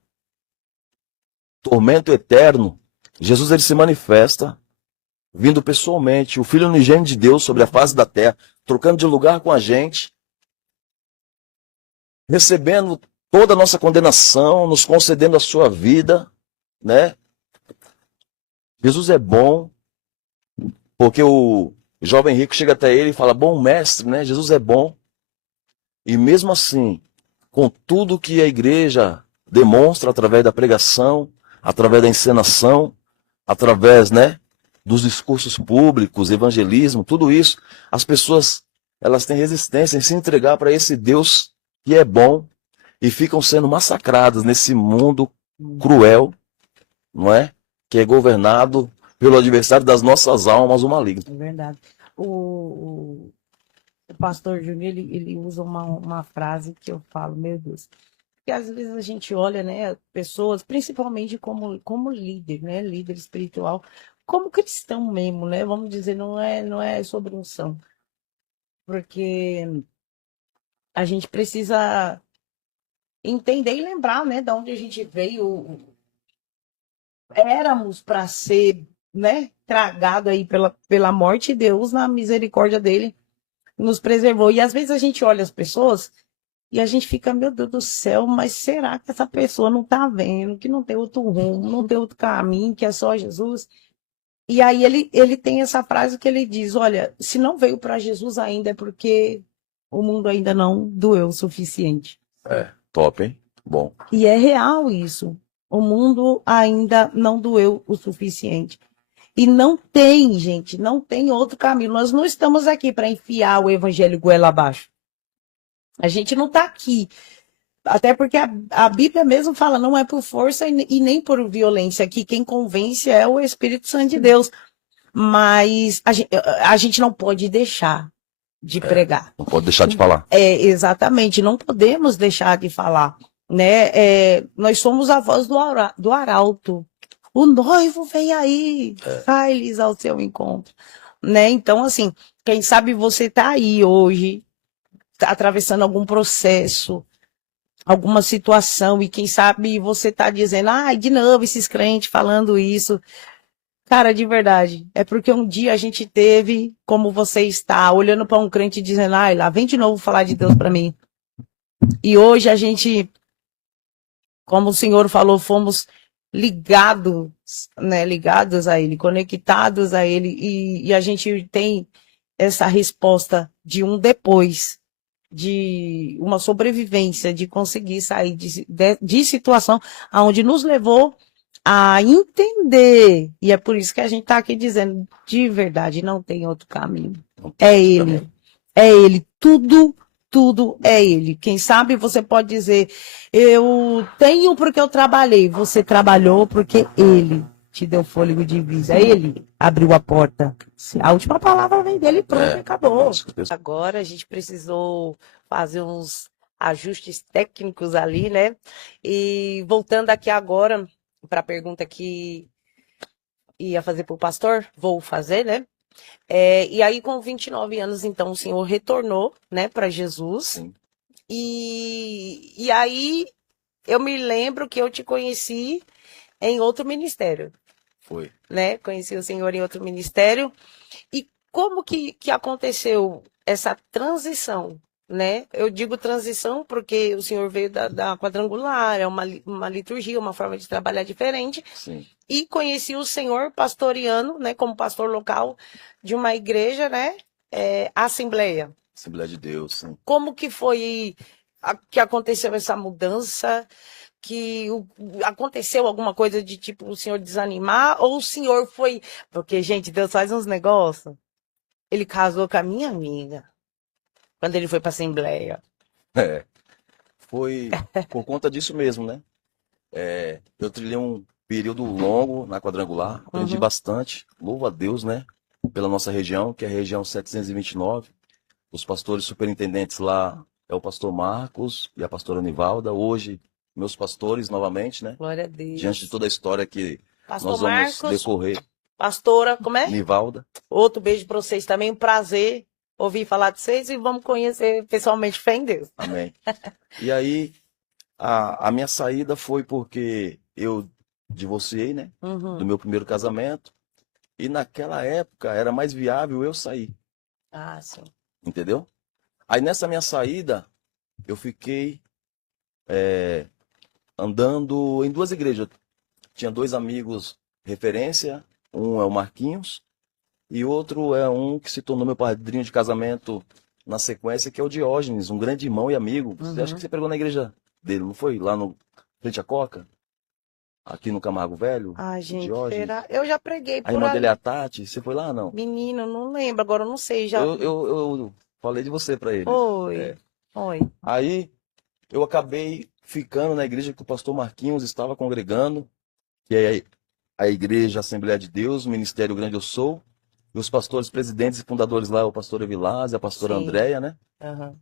tormento eterno, Jesus ele se manifesta, vindo pessoalmente, o Filho unigênito de Deus sobre a face da terra, trocando de lugar com a gente, recebendo toda a nossa condenação, nos concedendo a sua vida, né? Jesus é bom, porque o jovem rico chega até ele e fala, bom mestre, né? Jesus é bom. E mesmo assim, com tudo que a igreja demonstra através da pregação, através da encenação, através, né, dos discursos públicos, evangelismo, tudo isso, as pessoas, elas têm resistência em se entregar para esse Deus que é bom e ficam sendo massacradas nesse mundo cruel, não é? Que é governado pelo adversário das nossas almas, o maligno. É verdade. O pastor Júnior, ele usa uma frase que eu falo, meu Deus. Porque às vezes a gente olha, né, pessoas, principalmente como líder, né, líder espiritual, como cristão mesmo, né, vamos dizer, não é sobre unção. Porque a gente precisa entender e lembrar, né, de onde a gente veio. Éramos para ser, né, tragado aí pela morte, Deus, na misericórdia dele, nos preservou. E às vezes a gente olha as pessoas e a gente fica, meu Deus do céu, mas será que essa pessoa não está vendo, que não tem outro rumo, não tem outro caminho, que é só Jesus? E aí ele tem essa frase que ele diz, olha, se não veio para Jesus ainda é porque o mundo ainda não doeu o suficiente. É, top, hein? Bom. E é real isso. O mundo ainda não doeu o suficiente. E não tem, gente, não tem outro caminho. Nós não estamos aqui para enfiar o evangelho goela abaixo. A gente não está aqui. Até porque a Bíblia mesmo fala, não é por força e nem por violência. Aqui quem convence é o Espírito Santo de Deus. Mas a gente não pode deixar de pregar. Não pode deixar de falar. Exatamente, não podemos deixar de falar. Né? Nós somos a voz do arauto. O noivo vem aí, sai-lhes ao seu encontro. Né? Então, assim, quem sabe você está aí hoje, tá atravessando algum processo, alguma situação, e quem sabe você está dizendo, ai, de novo esses crentes falando isso. Cara, de verdade, é porque um dia a gente teve, como você está, olhando para um crente e dizendo, ai, lá vem de novo falar de Deus para mim. E hoje a gente, como o Senhor falou, fomos ligados, né, ligados a Ele, conectados a Ele, e a gente tem essa resposta de um depois, de uma sobrevivência, de conseguir sair de situação onde nos levou a entender, e é por isso que a gente está aqui dizendo, de verdade, não tem outro caminho. É Ele, tudo é Ele. Quem sabe você pode dizer, eu tenho porque eu trabalhei, você trabalhou porque Ele te deu fôlego de vida, Ele abriu a porta. A última palavra vem dele, pronto, acabou. Agora a gente precisou fazer uns ajustes técnicos ali, né? E voltando aqui agora para a pergunta que ia fazer para o pastor, vou fazer, né? E aí, com 29 anos, então, o senhor retornou, né, para Jesus. Sim. E aí, eu me lembro que eu te conheci em outro ministério. Foi. Né? Conheci o senhor em outro ministério. E como que aconteceu essa transição? Né? Eu digo transição porque o senhor veio da quadrangular, é uma liturgia, uma forma de trabalhar diferente. Sim. E conheci o senhor pastoreando, né, como pastor local de uma igreja, né, Assembleia. Assembleia de Deus, sim. Como que foi que aconteceu essa mudança? Aconteceu alguma coisa de tipo o senhor desanimar? Ou o senhor foi... Porque, gente, Deus faz uns negócios. Ele casou com a minha amiga quando ele foi para a Assembleia. Foi por conta disso mesmo, né? Eu trilhei um período longo na quadrangular, aprendi bastante, louvo a Deus, né? Pela nossa região, que é a região 729. Os pastores superintendentes lá é o pastor Marcos e a pastora Nivalda. Hoje, meus pastores novamente, né? Glória a Deus. Diante de toda a história que Pastor nós vamos Marcos, decorrer. pastora, como é? Nivalda. Outro beijo para vocês também, um prazer. ouvir falar de vocês e vamos conhecer pessoalmente, fé em Deus. Amém. E aí, a minha saída foi porque eu divorciei, né? Do Uhum. meu primeiro casamento. E naquela época era mais viável eu sair, Ah, sim. entendeu? Aí nessa minha saída, eu fiquei andando em duas igrejas. Tinha dois amigos referência, um é o Marquinhos e outro é um que se tornou meu padrinho de casamento na sequência, que é o Diógenes, um grande irmão e amigo. Você acha Uhum. que você pregou na igreja dele, não foi? Lá no frente à Coca, aqui no Camargo Velho, Ai, o gente, Diógenes. será? Eu já preguei A por irmã dele ali. é a Tati, você foi lá, não? Menino, não lembro, agora eu não sei, já. Eu falei de você para ele. Oi, oi. Aí eu acabei ficando na igreja que o pastor Marquinhos estava congregando, que é a Igreja Assembleia de Deus, o Ministério Grande Eu Sou, e os pastores presidentes e fundadores lá, o pastor Evilás e a pastora Sim. Andréia, né? Aham.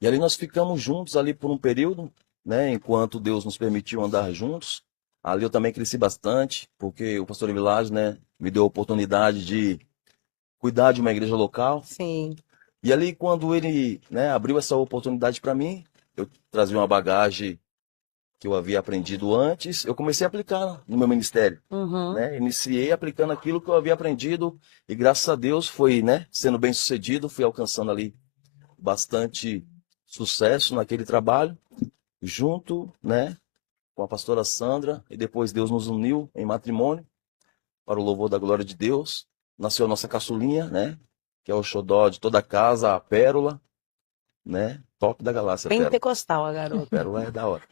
E ali nós ficamos juntos ali por um período, né? Enquanto Deus nos permitiu andar juntos. Ali eu também cresci bastante, porque o pastor Evilás, né, me deu a oportunidade de cuidar de uma igreja local. Sim. E ali, quando ele, né, abriu essa oportunidade para mim, eu trazia uma bagagem que eu havia aprendido antes, eu comecei a aplicar no meu ministério, Uhum. né? Iniciei aplicando aquilo que eu havia aprendido e graças a Deus foi, né, sendo bem sucedido, fui alcançando ali bastante sucesso naquele trabalho, junto, né, com a pastora Sandra, e depois Deus nos uniu em matrimônio, para o louvor da glória de Deus. Nasceu a nossa caçulinha, né, que é o xodó de toda a casa, a Pérola, né? Top da galáxia, Pérola. Pentecostal, a garota. Pérola é da hora.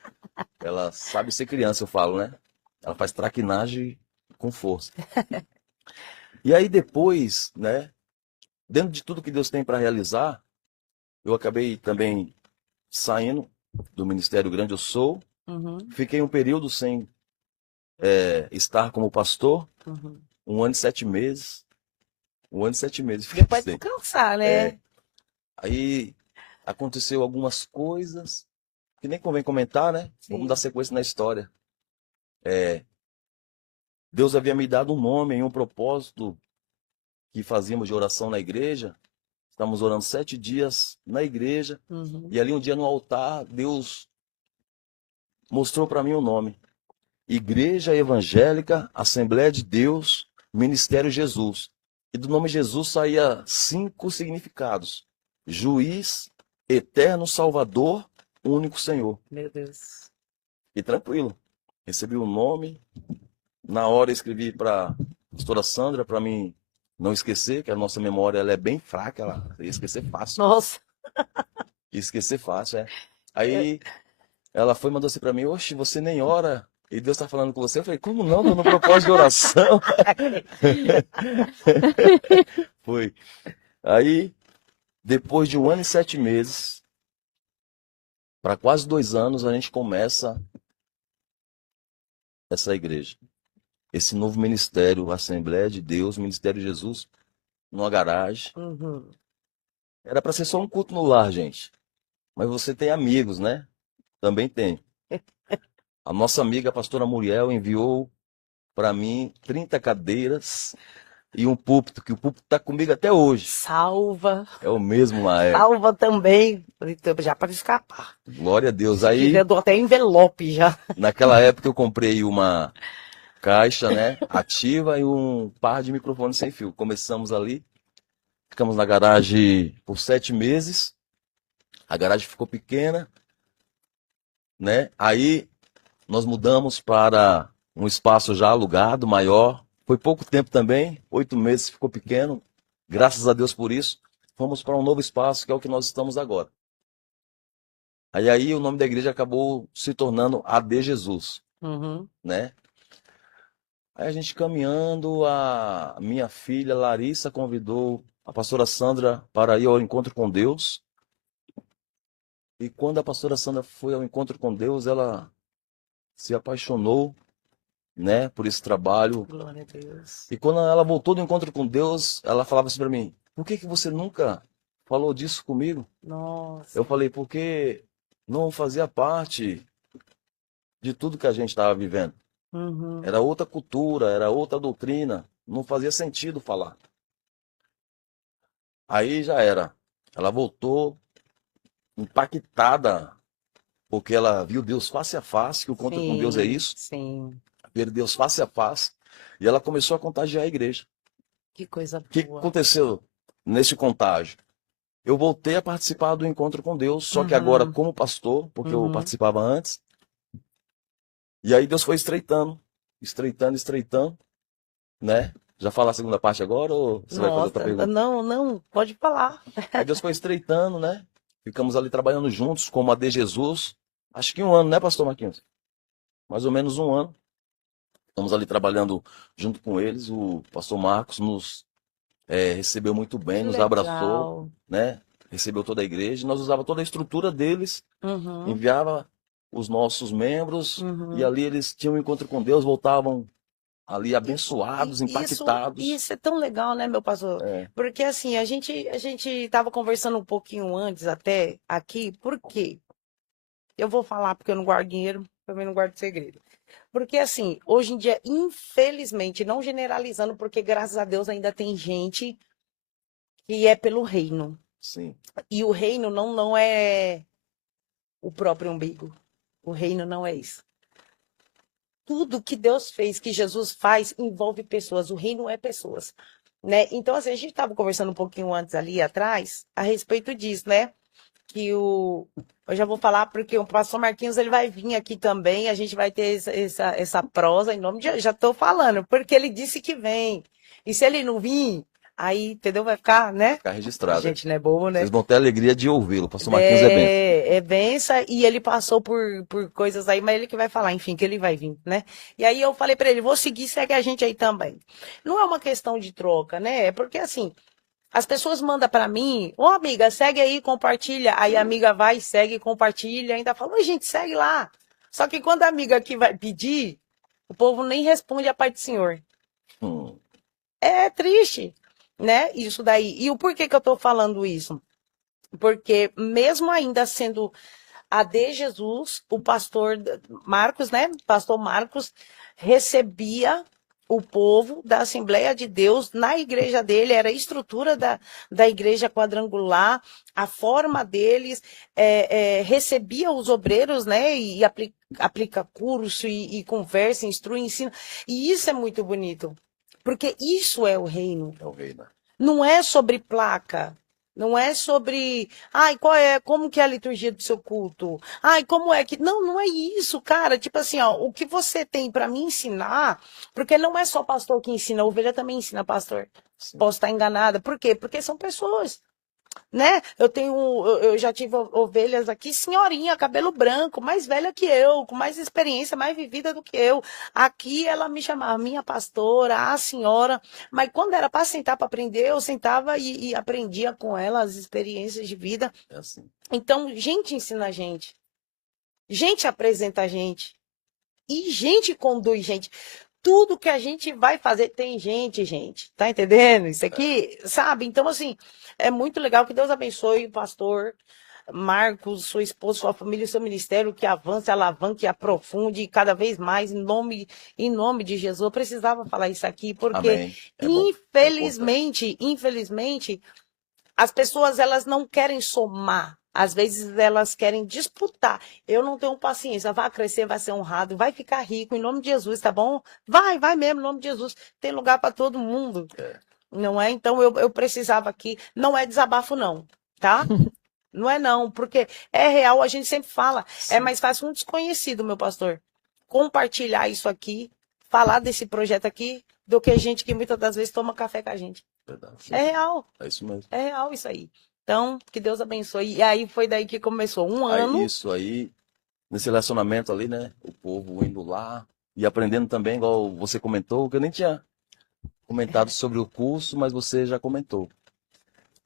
Ela sabe ser criança, eu falo, né? Ela faz traquinagem com força. E aí depois, né? Dentro de tudo que Deus tem para realizar, eu acabei também saindo do Ministério Grande Eu Sou. Uhum. Fiquei um período sem estar como pastor, Uhum. 1 ano e 7 meses. 1 ano e 7 meses. Fiquei Depois tu sem. cansar, né? Aí aconteceu algumas coisas que nem convém comentar, né? Vamos Sim. dar sequência na história. Deus havia me dado um nome em um propósito que fazíamos de oração na igreja. Estamos orando 7 dias na igreja. Uhum. E ali um dia no altar, Deus mostrou para mim o nome. Igreja Evangélica, Assembleia de Deus, Ministério Jesus. E do nome Jesus saía 5 significados. Juiz, Eterno Salvador, Único Senhor. Meu Deus. E tranquilo. Recebi o nome. Na hora eu escrevi para a pastora Sandra para mim não esquecer, que a nossa memória ela é bem fraca, ela ia esquecer fácil. Nossa. Ia esquecer fácil, é. Aí ela foi e mandou assim para mim, oxe, você nem ora e Deus está falando com você. Eu falei, como não? Tô no propósito de oração. Foi. Aí, depois de 1 ano e 7 meses, para quase 2 anos, a gente começa essa igreja. Esse novo ministério, Assembleia de Deus, Ministério de Jesus, numa garagem. Uhum. Era para ser só um culto no lar, gente. Mas você tem amigos, né? Também tem. A nossa amiga, a pastora Muriel, enviou para mim 30 cadeiras e um púlpito, que o púlpito está comigo até hoje. Salva. É o mesmo lá, é. Salva também. Já para escapar. Glória a Deus. Se Aí, quiser, dou até envelope já. naquela época, eu comprei uma caixa, né, ativa e um par de microfones sem fio. Começamos ali, ficamos na garagem por 7 meses. A garagem ficou pequena, né? Aí nós mudamos para um espaço já alugado, maior. Foi pouco tempo também, 8 meses, ficou pequeno. Graças a Deus por isso. Fomos para um novo espaço, que é o que nós estamos agora. Aí o nome da igreja acabou se tornando AD Jesus, Uhum. né? Aí a gente caminhando, a minha filha Larissa convidou a pastora Sandra para ir ao encontro com Deus. E quando a pastora Sandra foi ao encontro com Deus, ela se apaixonou, né, por esse trabalho. Glória a Deus. E quando ela voltou do encontro com Deus, ela falava assim para mim: por que que você nunca falou disso comigo? Nossa. Eu falei: porque não fazia parte de tudo que a gente estava vivendo. Uhum. Era outra cultura, era outra doutrina, não fazia sentido falar. Aí já era. Ela voltou impactada, porque ela viu Deus face a face, que o encontro com Deus é isso, Sim. ver Deus face a face, e ela começou a contagiar a igreja. Que coisa O que boa. aconteceu nesse contágio? Eu voltei a participar do encontro com Deus, só que agora Uhum. como pastor, porque eu Uhum. participava antes, e aí Deus foi estreitando, estreitando, estreitando, né? Já falar a segunda parte agora ou você vai fazer outra Nossa, pergunta? não, pode falar. Aí Deus foi estreitando, né? Ficamos ali trabalhando juntos como a de Jesus. Acho que um ano, né, pastor Marquinhos? Mais ou menos um ano. Estamos ali trabalhando junto com eles. O pastor Marcos nos recebeu muito bem, Que nos abraçou, legal. né? Recebeu toda a igreja. Nós usava toda a estrutura deles, Uhum. enviava os nossos membros e Uhum. ali eles tinham um encontro com Deus, voltavam ali E, abençoados, isso, impactados. isso é tão legal, né, meu pastor? É, Porque assim, a gente estava conversando um pouquinho antes até aqui, por quê? Eu vou falar porque eu não guardo dinheiro, também não guardo segredo. Porque assim, hoje em dia, infelizmente, não generalizando, porque graças a Deus ainda tem gente que é pelo reino. sim, E o reino não é o próprio umbigo. O reino não é isso. Tudo que Deus fez, que Jesus faz, envolve pessoas. O reino é pessoas, né? Então, assim, a gente estava conversando um pouquinho antes ali atrás a respeito disso, né? Que eu já vou falar porque o pastor Marquinhos ele vai vir aqui também, a gente vai ter essa prosa em nome de, já estou falando, porque ele disse que vem. E se ele não vir, aí, entendeu? Vai ficar, né? ficar A registrado. gente não é bobo, né? Vocês vão ter a alegria de ouvi-lo. Pastor Marquinhos é benção. É benção, e ele passou por coisas aí, mas ele que vai falar, enfim, que ele vai vir, né? E aí eu falei pra ele, vou seguir, segue a gente aí também. Não é uma questão de troca, né? É porque assim, as pessoas mandam pra mim, ô amiga, segue aí, compartilha. Aí a amiga vai, segue, compartilha, ainda fala, ô gente, segue lá. Só que quando a amiga aqui vai pedir, o povo nem responde a paz do Senhor. Hum, É triste, né? Isso daí. E o porquê que eu tô falando isso? Porque mesmo ainda sendo a de Jesus, o pastor Marcos, né? Pastor Marcos recebia o povo da Assembleia de Deus na igreja dele, era a estrutura da igreja quadrangular, a forma deles, recebia os obreiros, né? E aplica curso e conversa, instrui, ensina. E isso é muito bonito, porque isso é o reino. é o rei, né? Não é sobre placa. Não é sobre, ai, como que é a liturgia do seu culto? Ai, como é que. Não, não é isso, cara. Tipo assim, ó, o que você tem para me ensinar, porque não é só pastor que ensina, a ovelha também ensina pastor. Sim. Posso estar enganada. Por quê? Porque são pessoas, né? Eu já tive ovelhas aqui, senhorinha, cabelo branco, mais velha que eu, com mais experiência, mais vivida do que eu. Aqui ela me chamava minha pastora, a senhora, mas quando era para sentar para aprender, eu sentava e aprendia com ela as experiências de vida. É assim. Então, gente ensina a gente apresenta a gente, e gente conduz gente. Tudo que a gente vai fazer tem gente. Tá entendendo? Isso aqui, sabe? Então, assim, é muito legal. Que Deus abençoe o pastor Marcos, sua esposa, sua família, seu ministério, que avance, alavanque, aprofunde cada vez mais, em nome de Jesus. Eu precisava falar isso aqui, porque, Amém. É bom. É importante. infelizmente, as pessoas elas não querem somar. Às vezes elas querem disputar. Eu não tenho paciência. Vai crescer, vai ser honrado, vai ficar rico em nome de Jesus, tá bom? Vai mesmo em nome de Jesus. Tem lugar para todo mundo, É. não é? Então eu precisava aqui. Não é desabafo, não, tá? Não é não, porque é real, a gente sempre fala. É Sim, mais fácil um desconhecido, meu pastor, compartilhar isso aqui, falar desse projeto aqui, do que gente que muitas das vezes toma café com a gente. verdade. É real. É isso mesmo. É real isso aí. Então, que Deus abençoe. E aí foi daí que começou um Aí, ano. isso aí, nesse relacionamento ali, né? O povo indo lá e aprendendo também, igual você comentou, que eu nem tinha comentado sobre o curso, mas você já comentou.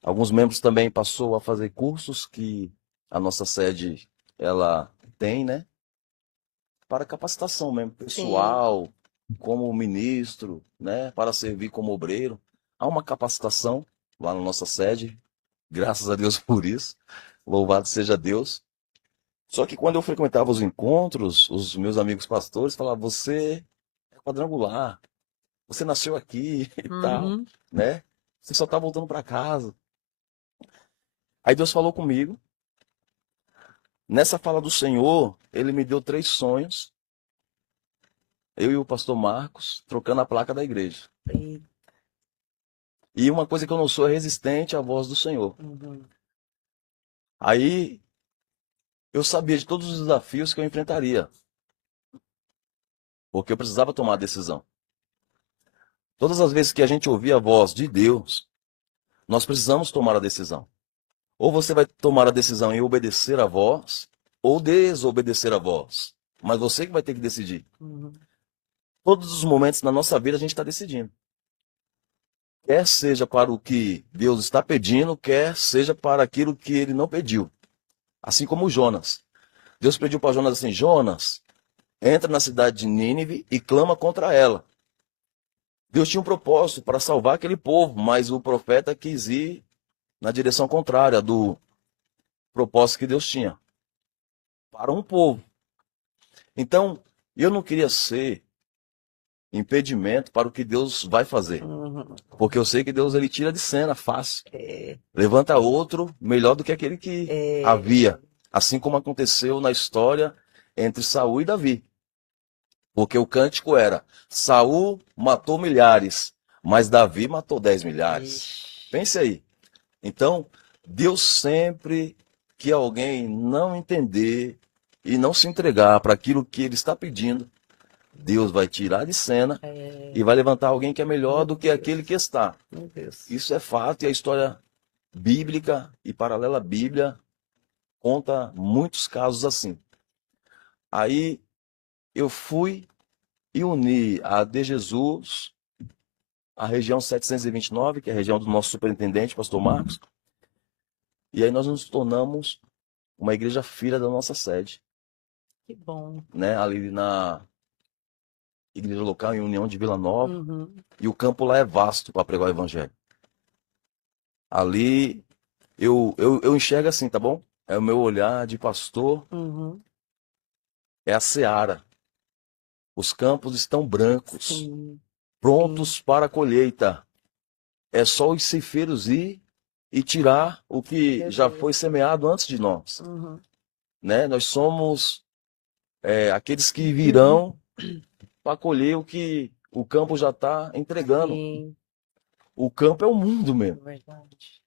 Alguns membros também passou a fazer cursos que a nossa sede ela tem, né? Para capacitação mesmo, Sim. pessoal, como ministro, né? Para servir como obreiro. Há uma capacitação lá na nossa sede, graças a Deus por isso. Louvado seja Deus. Só que quando eu frequentava os encontros, os meus amigos pastores falavam: você é quadrangular, você nasceu aqui e tal, Uhum. né? Você só está voltando para casa. Aí Deus falou comigo. Nessa fala do Senhor, ele me deu 3 sonhos. Eu e o pastor Marcos trocando a placa da igreja. E- E uma coisa que eu não sou é resistente à voz do Senhor. Uhum. Aí eu sabia de todos os desafios que eu enfrentaria, porque eu precisava tomar a decisão. Todas as vezes que a gente ouvir a voz de Deus, nós precisamos tomar a decisão. Ou você vai tomar a decisão em obedecer a voz, ou desobedecer a voz. Mas você que vai ter que decidir. Uhum. Todos os momentos na nossa vida a gente está decidindo. Quer seja para o que Deus está pedindo, quer seja para aquilo que ele não pediu. Assim como Jonas. Deus pediu para Jonas assim: Jonas, entra na cidade de Nínive e clama contra ela. Deus tinha um propósito para salvar aquele povo, mas o profeta quis ir na direção contrária do propósito que Deus tinha para um povo. Então, eu não queria ser impedimento para o que Deus vai fazer, Uhum. porque eu sei que Deus ele tira de cena fácil, É, levanta outro melhor do que aquele que é, havia, assim como aconteceu na história entre Saul e Davi. Porque o cântico era: Saul matou milhares, mas Davi matou 10 milhares. Ixi. Pense aí. Então, Deus sempre que alguém não entender e não se entregar para aquilo que ele está pedindo, Deus vai tirar de cena É, e vai levantar alguém que é melhor Meu do que Deus. aquele que está. meu Deus. Isso é fato e a história bíblica e paralela à Bíblia conta muitos casos assim. Aí eu fui e uni a De Jesus, a região 729, que é a região do nosso superintendente, pastor Marcos. E aí nós nos tornamos uma igreja filha da nossa sede, Que bom. né? Ali na igreja local em União de Vila Nova. Uhum. E o campo lá é vasto para pregar o evangelho. Ali eu enxergo assim, tá bom? É o meu olhar de pastor, Uhum. é a seara. Os campos estão brancos, Sim. prontos para a colheita. É só os ceifeiros ir e tirar o que Meu já Deus. foi semeado antes de nós, Uhum. né? Nós somos aqueles que virão para colher o que o campo já está entregando. Sim, O campo é o mundo é mesmo. verdade.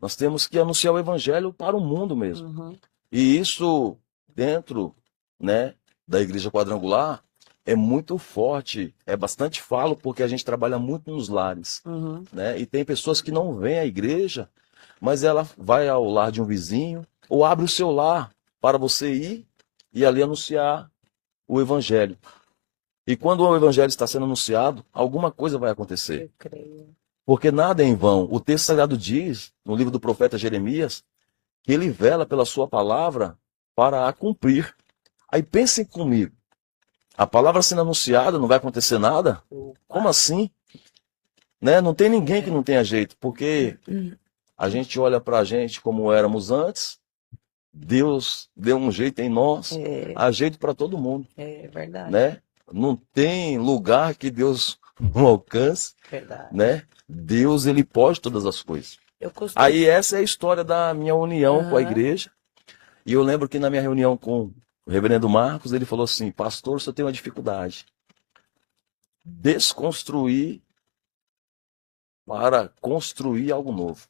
Nós temos que anunciar o evangelho para o mundo mesmo. Uhum. E isso dentro, né, da igreja quadrangular é muito forte, é bastante falo porque a gente trabalha muito nos lares, Uhum. né? E tem pessoas que não vêm à igreja, mas ela vai ao lar de um vizinho ou abre o seu lar para você ir e ali anunciar o evangelho. E quando o evangelho está sendo anunciado, alguma coisa vai acontecer. Eu creio. Porque nada é em vão. O texto sagrado diz, no livro do profeta Jeremias, que ele vela pela sua palavra para a cumprir. Aí pensem comigo, a palavra sendo anunciada, não vai acontecer nada? Como assim? Né? Não tem ninguém que não tenha jeito, porque a gente olha para a gente como éramos antes, Deus deu um jeito em nós, É, há jeito para todo mundo, é verdade. né? Não tem lugar que Deus não alcance, Verdade. né? Deus, ele pode todas as coisas. Eu costumo. Aí essa é a história da minha união com a Aham. igreja. E eu lembro que na minha reunião com o reverendo Marcos, ele falou assim: pastor, você tem uma dificuldade. Desconstruir para construir algo novo.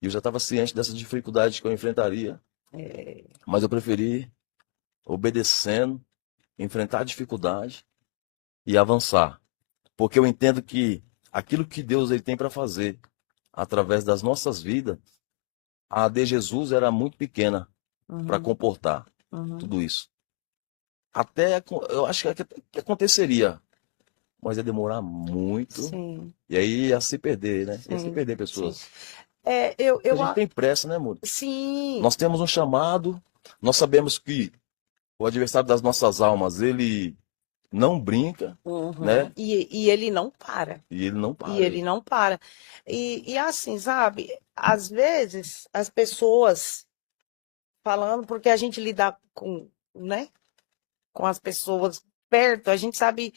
E eu já estava ciente dessa dificuldade que eu enfrentaria, É, mas eu preferi, obedecendo, enfrentar a dificuldade e avançar. Porque eu entendo que aquilo que Deus ele tem para fazer através das nossas vidas, a de Jesus era muito pequena para uhum, comportar uhum. tudo isso. Até eu acho que aconteceria, mas ia demorar muito. Sim, E aí ia se perder, né? Ia se sim, perder sim. pessoas. É, Porque a gente tem pressa, né, amor? sim. Nós temos um chamado, nós sabemos que o adversário das nossas almas, ele não brinca, Uhum. né? E ele não para. E ele não para. E ele não para. E assim, sabe? Às vezes as pessoas falando, porque a gente lidar com, né? Com as pessoas perto, a gente sabe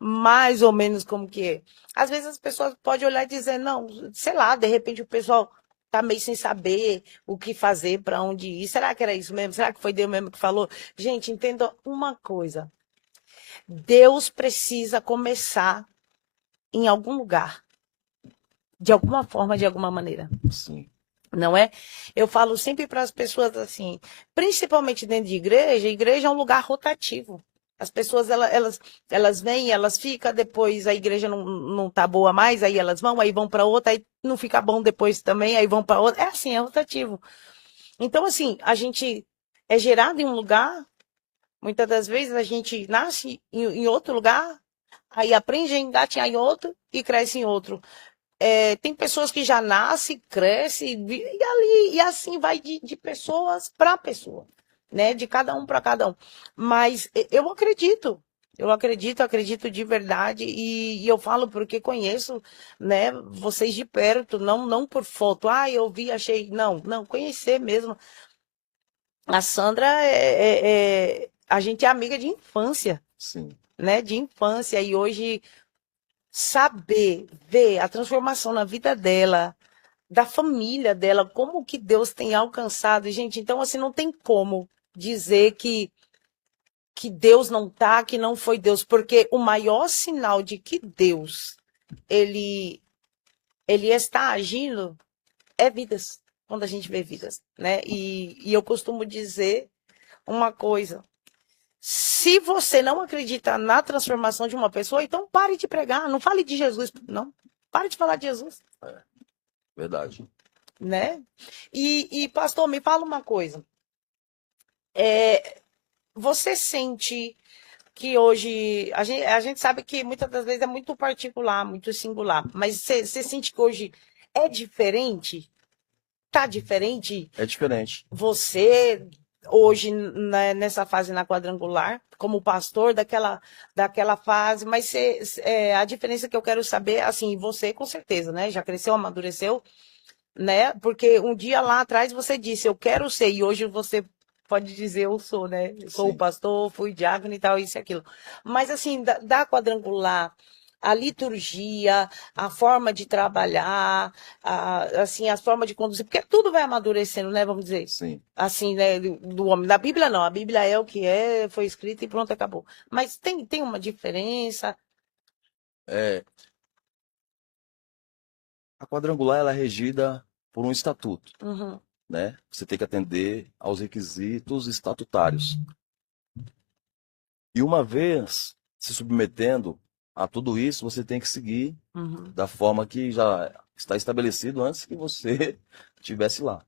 mais ou menos como que é. Às vezes as pessoas podem olhar e dizer, não, sei lá, de repente o pessoal tá meio sem saber o que fazer, para onde ir. Será que era isso mesmo? Será que foi Deus mesmo que falou? Gente, entenda uma coisa. Deus precisa começar em algum lugar, de alguma forma, de alguma maneira. Sim. Não é? Eu falo sempre para as pessoas assim, principalmente dentro de igreja, igreja é um lugar rotativo. As pessoas, elas vêm, elas ficam, depois a igreja não tá boa mais, aí elas vão, aí vão para outra, aí não fica bom depois também, aí vão para outra. É assim, é rotativo. Então, assim, a gente é gerado em um lugar, muitas das vezes a gente nasce em outro lugar, aí aprende a engatinhar em outro e cresce em outro. Tem pessoas que já nascem, crescem, e ali, e assim vai de pessoas para pessoa, né? De cada um para cada um. Mas eu acredito de verdade, e eu falo porque conheço, né, vocês de perto, não por foto. Ah, eu vi, achei. Não, conhecer mesmo. A Sandra a gente é amiga de infância, Sim. né? De infância, e hoje saber ver a transformação na vida dela, da família dela, como que Deus tem alcançado, gente. Então, assim, não tem como dizer que Deus não tá, que não foi Deus, porque o maior sinal de que Deus ele ele está agindo é vidas, quando a gente vê vidas, né? E eu costumo dizer uma coisa: se você não acredita na transformação de uma pessoa, então pare de pregar, não fale de Jesus, não. Pare de falar de Jesus, Verdade. né? E pastor, me fala uma coisa. Você sente que hoje, a gente sabe que muitas das vezes é muito particular, muito singular, mas você sente que hoje é diferente? Tá diferente É diferente. você hoje, né, nessa fase na quadrangular, como pastor daquela fase, mas a diferença que eu quero saber, assim, você com certeza, né? Já cresceu, amadureceu, né? Porque um dia lá atrás você disse, eu quero ser, e hoje você pode dizer, eu sou, né? Eu sou o Sim. pastor, fui diácono e tal, isso e aquilo. Mas, assim, da quadrangular, a liturgia, a forma de trabalhar, assim, as formas de conduzir, porque tudo vai amadurecendo, né? Vamos dizer. Sim. Assim, né? Do homem. Da Bíblia, não. A Bíblia é o que é, foi escrito e pronto, acabou. Mas tem uma diferença. É, a quadrangular ela é regida por um estatuto, Uhum, né? Você tem que atender aos requisitos estatutários. E uma vez se submetendo a tudo isso, você tem que seguir uhum, da forma que já está estabelecido antes que você estivesse lá.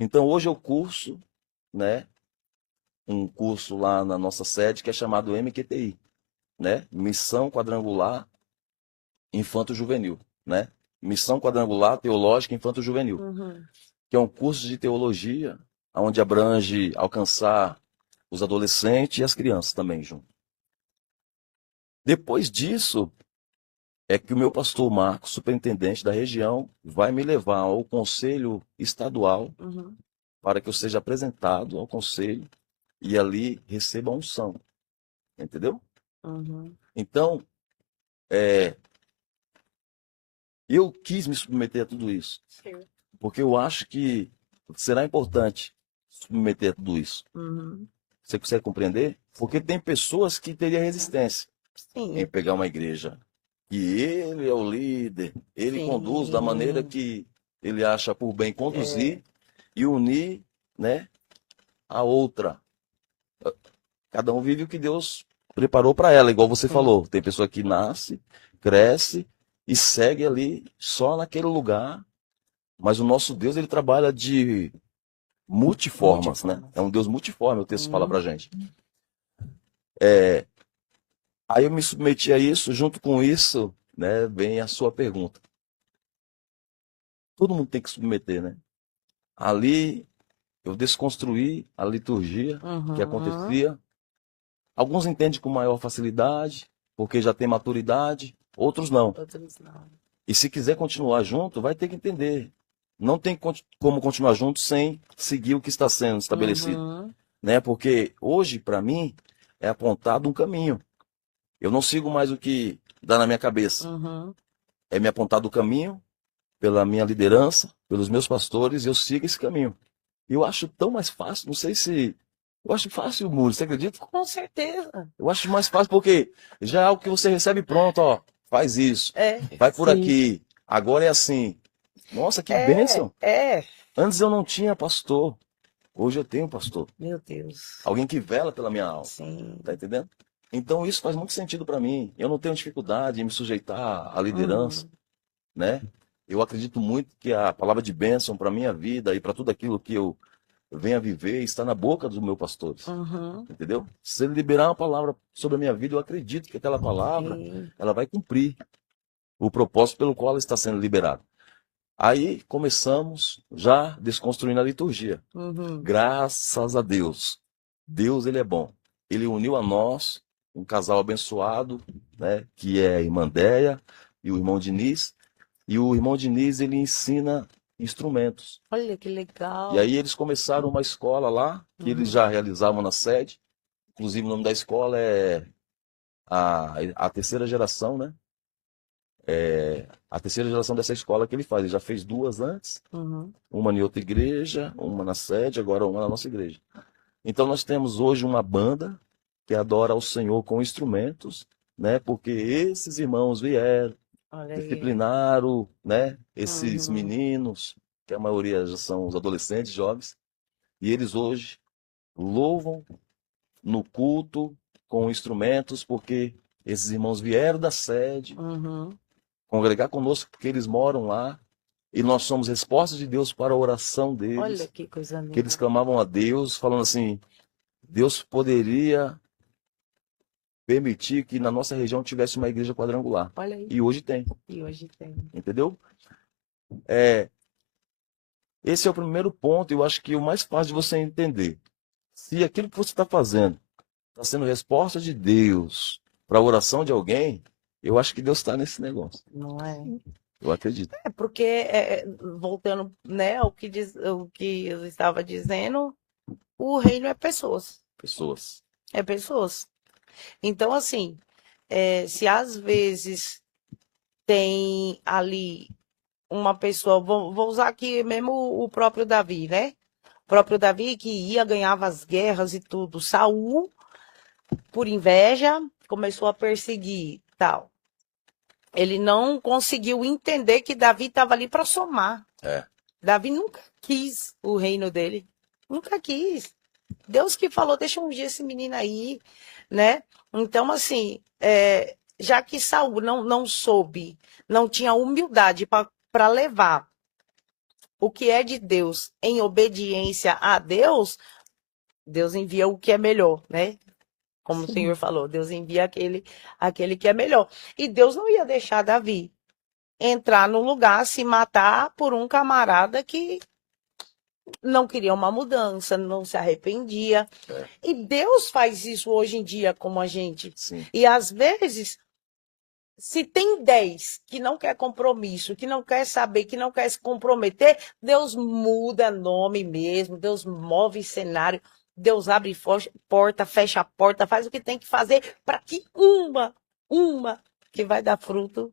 Então hoje eu curso, né, um curso lá na nossa sede que é chamado MQTI, né? Missão Quadrangular Infanto-Juvenil, né? Missão Quadrangular Teológica Infanto-Juvenil, uhum, que é um curso de teologia onde abrange alcançar os adolescentes e as crianças também junto. Depois disso, é que o meu pastor Marcos, superintendente da região, vai me levar ao conselho estadual uhum, para que eu seja apresentado ao conselho e ali receba a unção, entendeu? uhum. Então, é, eu quis me submeter a tudo isso, Sim. porque eu acho que será importante submeter a tudo isso. Uhum. Você consegue compreender? Porque tem pessoas que teriam resistência em Sim, pegar uma igreja. E ele é o líder, ele conduz da maneira sim. que ele acha por bem É, conduzir e unir, né, a outra. Cada um vive o que Deus preparou para ela, igual você sim. falou. Tem pessoa que nasce, cresce e segue ali só naquele lugar. Mas o nosso Deus, ele trabalha de multiformas, né? Multiforme. É um Deus multiforme, o texto fala Uhum. pra gente. Aí eu me submeti a isso, junto com isso, né, vem a sua pergunta. Todo mundo tem que submeter, né? Ali eu desconstruí a liturgia que Uhum. acontecia. Alguns entendem com maior facilidade, porque já tem maturidade, outros não. Outros não. E se quiser continuar junto, vai ter que entender. Não tem como continuar junto sem seguir o que está sendo estabelecido, Uhum. né? Porque hoje, para mim, é apontado um caminho. Eu não sigo mais o que dá na minha cabeça. Uhum. É me apontado o caminho pela minha liderança, pelos meus pastores, e eu sigo esse caminho. E eu acho tão mais fácil, não sei se... Eu acho fácil, Muri, você acredita? Com certeza. Eu acho mais fácil porque já é algo que você recebe pronto, ó, faz isso, É, vai por Sim. aqui, agora é assim. Nossa, que é, bênção! é. Antes eu não tinha pastor, hoje eu tenho pastor. Meu Deus. Alguém que vela pela minha alma, Sim. tá entendendo? Então isso faz muito sentido para mim. Eu não tenho dificuldade em me sujeitar à liderança, né? Eu acredito muito que a palavra de bênção para minha vida e para tudo aquilo que eu venho a viver está na boca dos meus pastores. Uhum. Entendeu? Se ele liberar uma palavra sobre a minha vida, eu acredito que aquela palavra, Sim. ela vai cumprir o propósito pelo qual ela está sendo liberada. Aí começamos já desconstruindo a liturgia. Uhum. Graças a Deus. Deus, ele é bom. Ele uniu a nós um casal abençoado, né, que é a irmã Déia e o irmão Diniz. E o irmão Diniz, ele ensina instrumentos. Olha que legal. E aí eles começaram uma escola lá, que eles já realizavam na sede. Inclusive o nome da escola é a terceira geração, né? É a terceira geração dessa escola que ele faz. Ele já fez duas antes, Uhum. uma em outra igreja, uma na sede, agora uma na nossa igreja. Então nós temos hoje uma banda que adora ao Senhor com instrumentos, né? Porque esses irmãos vieram, Olha aí. disciplinaram, né? Esses Uhum. meninos, que a maioria já são os adolescentes, jovens, e eles hoje louvam no culto com instrumentos, porque esses irmãos vieram da sede Uhum. congregar conosco, porque eles moram lá, e nós somos respostas de Deus para a oração deles, Olha que coisa que eles linda. clamavam a Deus, falando assim, Deus poderia permitir que na nossa região tivesse uma igreja quadrangular. Olha aí. E hoje tem, E hoje tem. entendeu? Esse é o primeiro ponto, eu acho que é o mais fácil de você entender. Se aquilo que você está fazendo está sendo resposta de Deus para a oração de alguém, eu acho que Deus está nesse negócio. Não é? Eu acredito. É porque, voltando, né, ao que, o que eu estava dizendo, o reino é pessoas. Pessoas. É pessoas. Então, assim, se às vezes tem ali uma pessoa, vou usar aqui mesmo o próprio Davi, né? O próprio Davi que ia, ganhava as guerras e tudo. Saul, por inveja, começou a perseguir, tal. Ele não conseguiu entender que Davi estava ali para somar. É. Davi nunca quis o reino dele. Nunca quis. Deus que falou, deixa eu ungir esse menino aí, né? Então, assim, já que Saul não soube, não tinha humildade para levar o que é de Deus em obediência a Deus, Deus envia o que é melhor, né? Como o Senhor falou, Deus envia aquele que é melhor. E Deus não ia deixar Davi entrar no lugar, se matar por um camarada que não queria uma mudança, não se arrependia. É. E Deus faz isso hoje em dia com a gente. Sim. E às vezes, se tem 10 que não quer compromisso, que não quer saber, que não quer se comprometer, Deus muda nome mesmo, Deus move cenário, Deus abre porta, fecha a porta, faz o que tem que fazer para que uma que vai dar fruto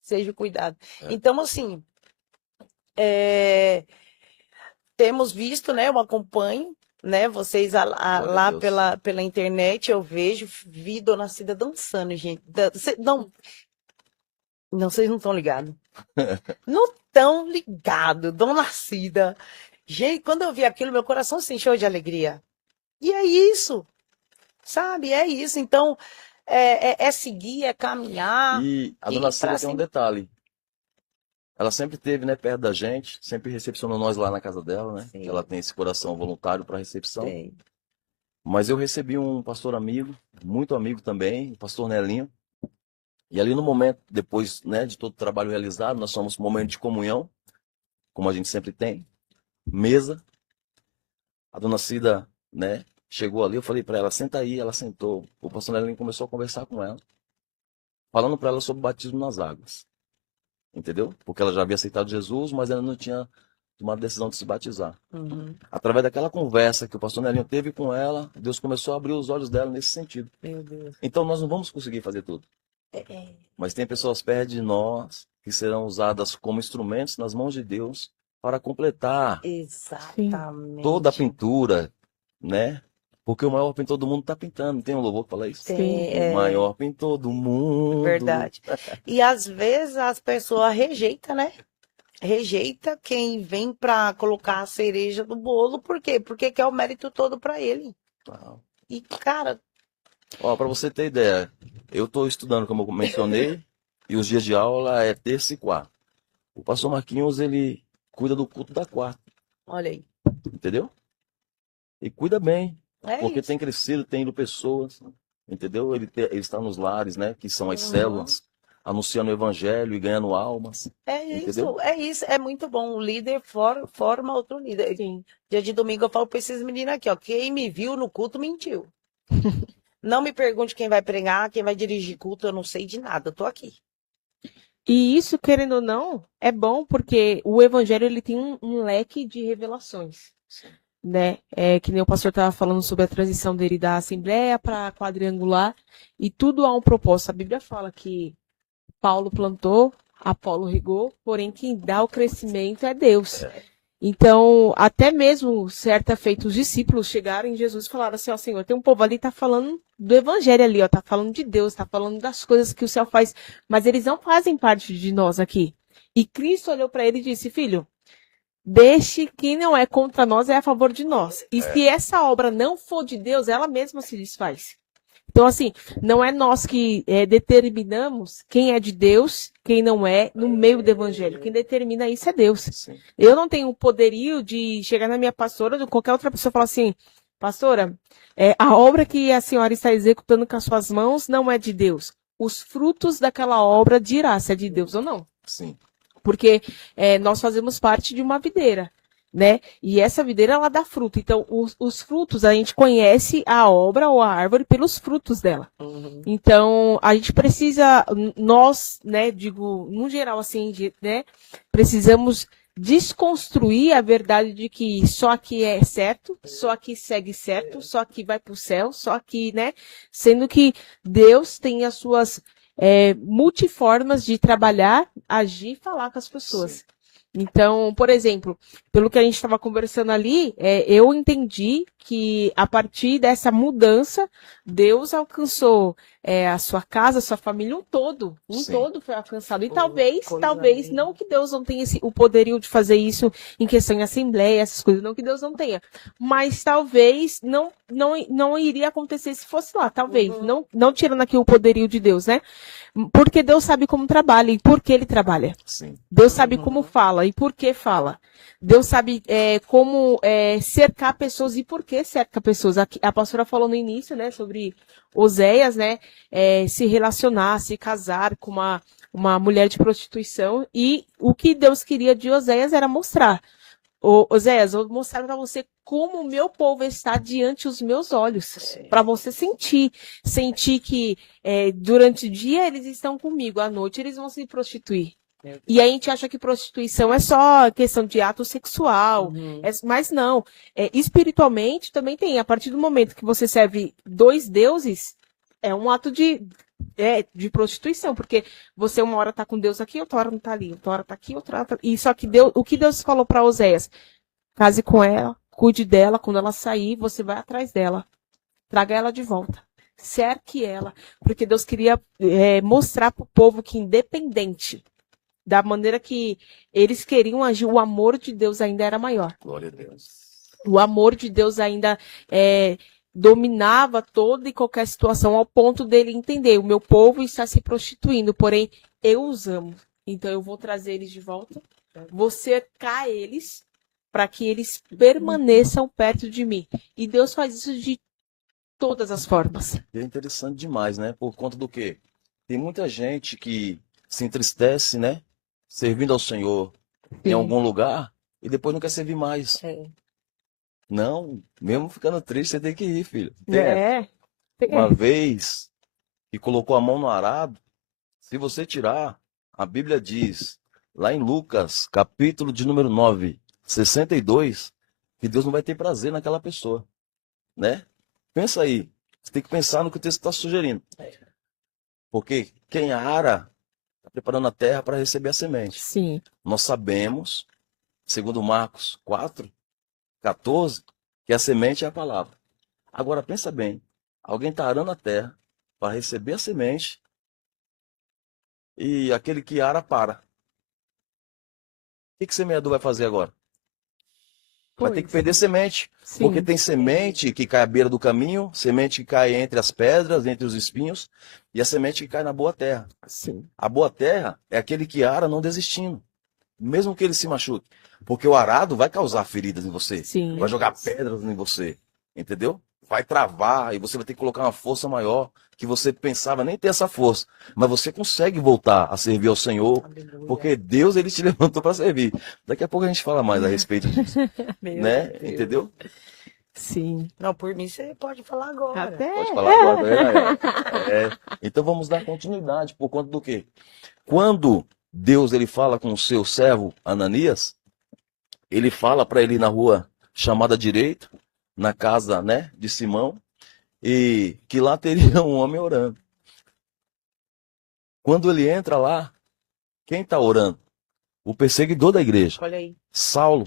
seja cuidado. É. Então, assim, temos visto, né? Eu acompanho, né? Vocês Glória a lá Deus. pela internet, eu vi Dona Cida dançando, gente. Não, vocês não estão ligados. Não estão ligados, Dona Cida. Gente, quando eu vi aquilo, meu coração se encheu de alegria. E é isso, sabe? É isso. Então, é seguir, é caminhar. E a E dona pra Cida tem um cima. detalhe. Ela sempre esteve, né, perto da gente, sempre recepcionou nós lá na casa dela, né? Sim. Que ela tem esse coração voluntário para recepção. Tem. Mas eu recebi um pastor amigo, muito amigo também, o pastor Nelinho. E ali no momento, depois, né, de todo o trabalho realizado, nós fomos um momento de comunhão, como a gente sempre tem, mesa. A dona Cida, né, chegou ali, eu falei para ela, senta aí, ela sentou. O pastor Nelinho começou a conversar com ela, falando para ela sobre o batismo nas águas. Entendeu? Porque ela já havia aceitado Jesus, mas ela não tinha tomado a decisão de se batizar. Uhum. Através daquela conversa que o pastor Nelinho teve com ela, Deus começou a abrir os olhos dela nesse sentido. Meu Deus. Então nós não vamos conseguir fazer tudo. Mas tem pessoas perto de nós que serão usadas como instrumentos nas mãos de Deus para completar Exatamente. toda a pintura, né? Porque o maior pintor do mundo está pintando. Tem um louvor que fala isso? Tem, O maior pintor do mundo. verdade. E às vezes as pessoas rejeitam, né? Rejeita quem vem para colocar a cereja do bolo. Por quê? Porque quer o mérito todo para ele. Ah. E, cara, Ó, para você ter ideia, eu estou estudando, como eu mencionei, e os dias de aula é terça e quarta. O pastor Marquinhos, ele cuida do culto da quarta, olha aí. entendeu? E cuida bem, É porque isso. tem crescido, tem ido pessoas, entendeu? Ele está nos lares, né, que são as Uhum. células, anunciando o evangelho e ganhando almas, É entendeu? isso, é isso, é muito bom. O líder forma outro líder. Sim. Dia de domingo eu falo para esses meninos aqui, ó. Quem me viu no culto mentiu. Não me pergunte quem vai pregar, quem vai dirigir culto, eu não sei de nada, eu tô aqui. E isso, querendo ou não, é bom porque o evangelho ele tem um leque de revelações, né? É que nem o pastor estava falando sobre a transição dele da assembleia para quadrangular, e tudo há um propósito. A Bíblia fala que Paulo plantou, Apolo regou, porém quem dá o crescimento é Deus. Então, até mesmo certa feita, os discípulos chegaram em Jesus e falaram assim, ó Senhor, tem um povo ali que tá falando do evangelho ali, ó, tá falando de Deus, tá falando das coisas que o céu faz, mas eles não fazem parte de nós aqui. E Cristo olhou para ele e disse, filho, deixe quem não é contra nós é a favor de nós. E se essa obra não for de Deus, ela mesma se desfaz. Então, assim, não é nós que determinamos quem é de Deus, quem não é, no meio do evangelho. Quem determina isso é Deus. Sim. Eu não tenho o poderio de chegar na minha pastora, ou qualquer outra pessoa e falar assim, pastora, a obra que a senhora está executando com as suas mãos não é de Deus. Os frutos daquela obra dirá se é de Deus ou não. Sim. Porque nós fazemos parte de uma videira, né? E essa videira, ela dá fruto. Então, os frutos, a gente conhece a obra ou a árvore pelos frutos dela. Uhum. Então, a gente precisa, nós, né, digo, no geral, assim, né, precisamos desconstruir a verdade de que só aqui é certo, só aqui segue certo, só aqui vai para o céu, só aqui, né, sendo que Deus tem as suas multiformas de trabalhar, agir e falar com as pessoas. Sim. Então, por exemplo, pelo que a gente estava conversando ali, eu entendi que a partir dessa mudança, Deus alcançou a sua casa, a sua família, um todo Sim. foi alcançado. E Oh, talvez, coisa talvez, linda. não que Deus não tenha o poderio de fazer isso em questão de assembleia, essas coisas, não que Deus não tenha, mas talvez não iria acontecer se fosse lá, talvez, Uhum. não tirando aqui o poderio de Deus, né? Porque Deus sabe como trabalha e por que ele trabalha. Sim. Deus sabe Uhum. como fala e por que fala. Deus sabe como cercar pessoas e por que cerca pessoas. A pastora falou no início, né, sobre Oséias, né, se relacionar, se casar com uma mulher de prostituição. E o que Deus queria de Oséias era mostrar. Oséias, eu vou mostrar para você como o meu povo está diante dos meus olhos. Para você sentir que durante o dia eles estão comigo, à noite eles vão se prostituir. E aí a gente acha que prostituição é só questão de ato sexual, Uhum. mas não. Espiritualmente também tem. A partir do momento que você serve dois deuses, é um ato de prostituição, porque você uma hora tá com Deus aqui, outra hora não tá ali, outra hora tá aqui, outra hora tá... E só que o que Deus falou para Oséias? Case com ela, cuide dela, quando ela sair, você vai atrás dela. Traga ela de volta. Cerque ela. Porque Deus queria mostrar para o povo que independente da maneira que eles queriam agir, o amor de Deus ainda era maior. Glória a Deus. O amor de Deus ainda dominava toda e qualquer situação ao ponto dele entender, o meu povo está se prostituindo, porém eu os amo. Então eu vou trazer eles de volta, vou cercar eles para que eles permaneçam perto de mim. E Deus faz isso de todas as formas. E é interessante demais, né? Por conta do quê? Tem muita gente que se entristece, né? Servindo ao Senhor em algum lugar e depois não quer servir mais. Não, mesmo ficando triste, você tem que ir, filho. Uma vez que colocou a mão no arado, se você tirar, a Bíblia diz, lá em Lucas, capítulo de número 9, 62, que Deus não vai ter prazer naquela pessoa, né? Pensa aí, você tem que pensar no que o texto está sugerindo. Porque quem ara está preparando a terra para receber a semente. Sim. Nós sabemos, segundo Marcos 4:14, que a semente é a palavra. Agora pensa bem, alguém está arando a terra para receber a semente e aquele que ara para. O que semeador vai fazer agora? Vai ter que Pois. perder semente. Porque Sim. tem semente que cai à beira do caminho, semente que cai entre as pedras, entre os espinhos, e a semente que cai na boa terra. Sim. A boa terra é aquele que ara não desistindo, mesmo que ele se machuque. Porque o arado vai causar feridas em você, Sim. vai jogar pedras em você, entendeu? Vai travar e você vai ter que colocar uma força maior que você pensava nem ter essa força. Mas você consegue voltar a servir ao Senhor, Aleluia. porque Deus ele te levantou para servir. Daqui a pouco a gente fala mais a respeito disso, Meu né? Deus. Entendeu? Sim. Não, por mim você pode falar agora. Até. Pode falar agora, tá vendo? Então vamos dar continuidade por conta do quê? Quando Deus ele fala com o seu servo Ananias, ele fala para ele ir na rua chamada direita, na casa, né, de Simão, e que lá teria um homem orando. Quando ele entra lá, quem está orando? O perseguidor da igreja, Olha aí. Saulo,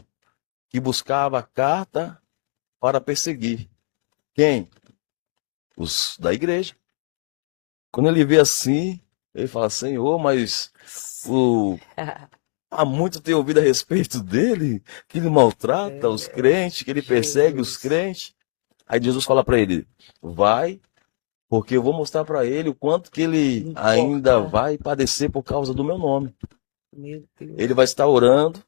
que buscava a carta para perseguir. Quem? Os da igreja. Quando ele vê assim, ele fala, Senhor, mas há muito tenho ouvido a respeito dele, que ele maltrata os crentes, que ele persegue os Jesus. crentes. Aí Jesus fala para ele, vai, porque eu vou mostrar para ele o quanto que ele Importa. ainda vai padecer por causa do meu nome. Meu Deus. Ele vai estar orando,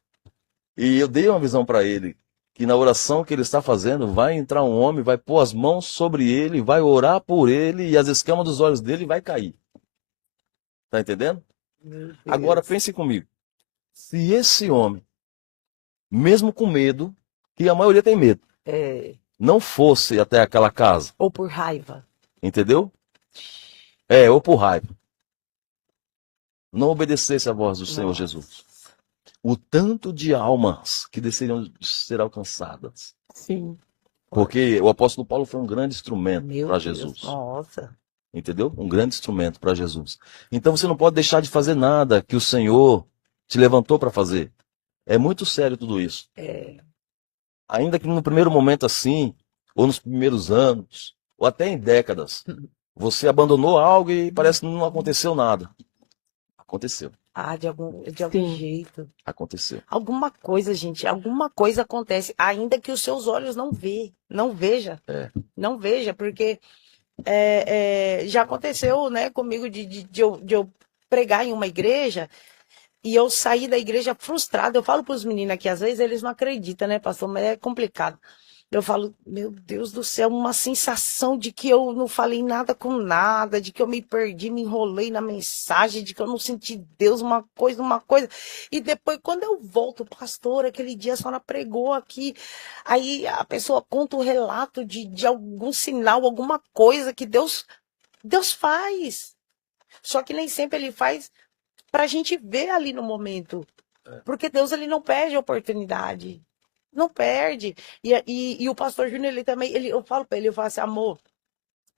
e eu dei uma visão para ele, que na oração que ele está fazendo, vai entrar um homem, vai pôr as mãos sobre ele, vai orar por ele, e as escamas dos olhos dele vai cair. Tá entendendo? Meu Deus. Agora pense comigo. Se esse homem, mesmo com medo, que a maioria tem medo, É, não fosse até aquela casa, ou por raiva. entendeu? Ou por raiva. Não obedecesse à voz do Senhor Nossa. Jesus. O tanto de almas que desceriam ser alcançadas. Sim. Porque o apóstolo Paulo foi um grande instrumento Meu para Deus. Jesus. Nossa. Entendeu? Um grande instrumento para Jesus. Então você não pode deixar de fazer nada que o Senhor te levantou para fazer. É muito sério tudo isso. É, Ainda que no primeiro momento assim, ou nos primeiros anos, ou até em décadas, você abandonou algo e parece que não aconteceu nada. Aconteceu. de algum Sim. jeito. Aconteceu. Alguma coisa, gente, alguma coisa acontece, ainda que os seus olhos não veja, É. não veja, porque já aconteceu, né, comigo de eu pregar em uma igreja e eu sair da igreja frustrada. Eu falo para os meninos aqui, às vezes eles não acreditam, né, pastor, mas é complicado. Eu falo, meu Deus do céu, uma sensação de que eu não falei nada com nada, de que eu me perdi, me enrolei na mensagem, de que eu não senti Deus, uma coisa. E depois, quando eu volto, pastor, aquele dia a senhora pregou aqui, aí a pessoa conta o relato de algum sinal, alguma coisa que Deus faz. Só que nem sempre ele faz para a gente ver ali no momento. Porque Deus ele não perde a oportunidade. Não perde. E o pastor Júnior, ele também, eu falo para ele, eu falo assim, amor,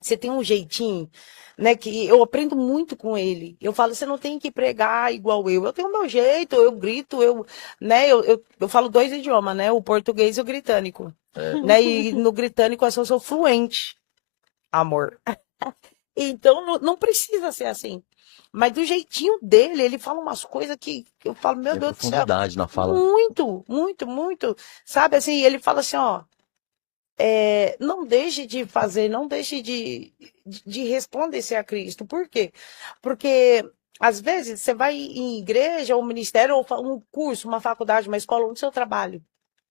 você tem um jeitinho, né, que eu aprendo muito com ele. Eu falo, você não tem que pregar igual eu tenho o meu jeito, eu grito, né, eu falo 2 idiomas, né, o português e o britânico, né, e no britânico eu sou fluente, amor. Então, não precisa ser assim. Mas do jeitinho dele, ele fala umas coisas que eu falo, meu Tem Deus do céu. profundidade na fala. Muito, muito, muito. Sabe assim, ele fala assim, ó, não deixe de fazer, não deixe de resplandecer a Cristo. Por quê? Porque às vezes você vai em igreja, ou ministério, ou um curso, uma faculdade, uma escola, no seu trabalho,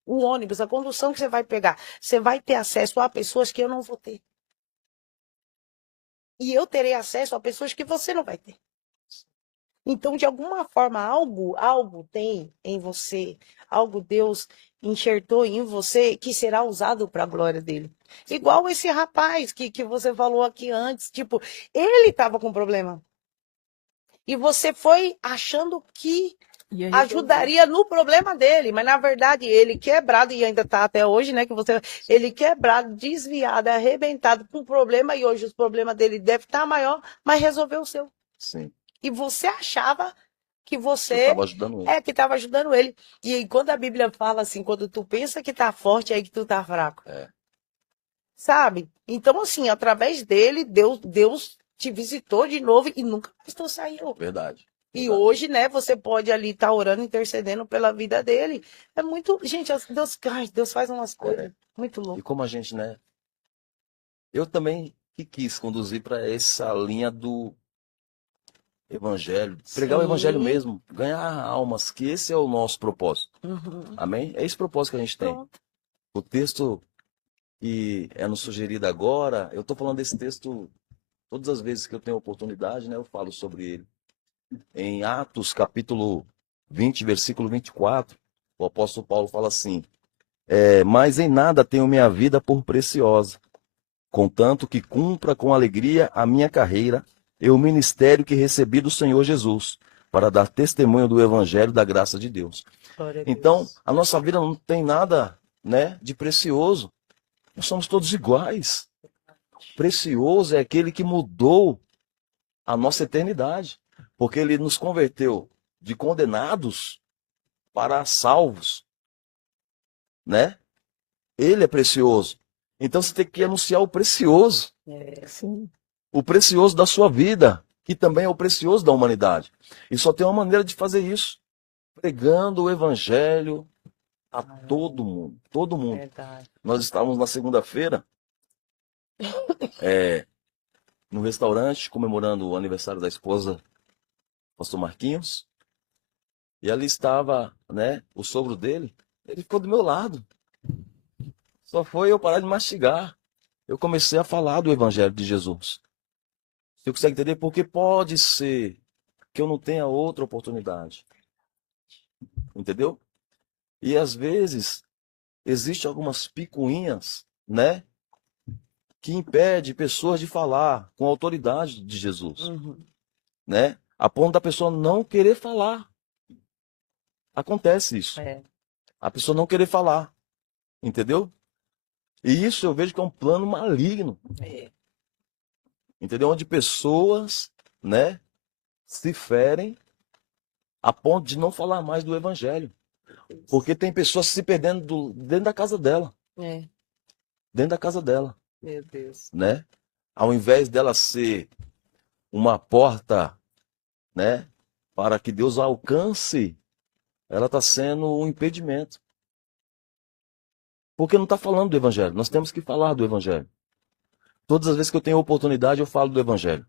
o ônibus, a condução que você vai pegar, você vai ter acesso a pessoas que eu não vou ter. E eu terei acesso a pessoas que você não vai ter. Então, de alguma forma, algo tem em você, algo Deus enxertou em você que será usado para a glória dele. Igual esse rapaz que você falou aqui antes, tipo, ele estava com problema. E você foi achando que E aí, ajudaria no problema dele, mas na verdade ele quebrado, e ainda está até hoje, né, ele quebrado, desviado, arrebentado com problema, e hoje os problemas dele devem estar maior, mas resolveu o seu. Sim. E você achava que Eu você estava ajudando ele. que estava ajudando ele. E aí, quando a Bíblia fala assim, quando tu pensa que tá forte, é aí que tu tá fraco. É. Sabe? Então, assim, através dele, Deus te visitou de novo e nunca mais tu saiu. Verdade. E Verdade. hoje, né, você pode ali estar orando, intercedendo pela vida dele. É muito. Gente, Deus faz umas coisas muito E loucas. como a gente, né? Eu também que quis conduzir para essa linha do evangelho, pregar o evangelho Sim. mesmo, ganhar almas, que esse é o nosso propósito. Uhum. Amém? É esse propósito que a gente tem. Pronto. O texto que é nos sugerido agora, eu estou falando desse texto todas as vezes que eu tenho oportunidade, né? Eu falo sobre ele. Em Atos, capítulo 20, versículo 24, o apóstolo Paulo fala assim: mas em nada tenho minha vida por preciosa, contanto que cumpra com alegria a minha carreira e o ministério que recebi do Senhor Jesus, para dar testemunho do evangelho da graça de Deus. Glória a Então, Deus. a nossa vida não tem nada, né, de precioso. Nós somos todos iguais. Precioso é aquele que mudou a nossa eternidade, porque ele nos converteu de condenados para salvos, né? Ele é precioso. Então você tem que anunciar Sim. o precioso da sua vida, que também é o precioso da humanidade. E só tem uma maneira de fazer isso, pregando o evangelho a todo mundo, todo mundo. Verdade. Nós estávamos na segunda-feira, no restaurante, comemorando o aniversário da esposa, pastor Marquinhos, e ali estava, né, o sogro dele, ele ficou do meu lado. Só foi eu parar de mastigar. Eu comecei a falar do evangelho de Jesus. Você consegue entender? Porque pode ser que eu não tenha outra oportunidade. Entendeu? E às vezes existem algumas picuinhas, né, que impede pessoas de falar com a autoridade de Jesus, Uhum. né? A ponto da pessoa não querer falar. Acontece isso. É. A pessoa não querer falar, entendeu? E isso eu vejo que é um plano maligno, É. entendeu? Onde pessoas, né, se ferem a ponto de não falar mais do evangelho. Porque tem pessoas se perdendo dentro da casa dela, É. dentro da casa dela, Meu Deus. né? Ao invés dela ser uma porta, né, para que Deus a alcance, ela está sendo um impedimento. Porque não está falando do evangelho. Nós temos que falar do evangelho. Todas as vezes que eu tenho oportunidade, eu falo do evangelho.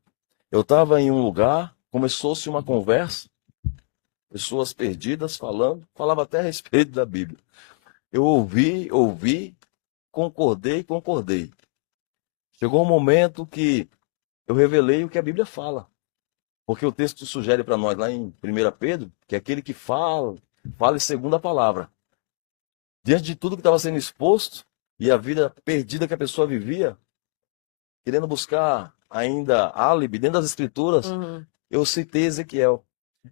Eu estava em um lugar, começou-se uma conversa, pessoas perdidas falando, falava até a respeito da Bíblia. Eu ouvi, concordei. Chegou um momento que eu revelei o que a Bíblia fala. Porque o texto sugere para nós lá em 1 Pedro que aquele que fale segundo a palavra. Diante de tudo que estava sendo exposto e a vida perdida que a pessoa vivia, querendo buscar ainda álibi dentro das escrituras, Uhum. eu citei Ezequiel.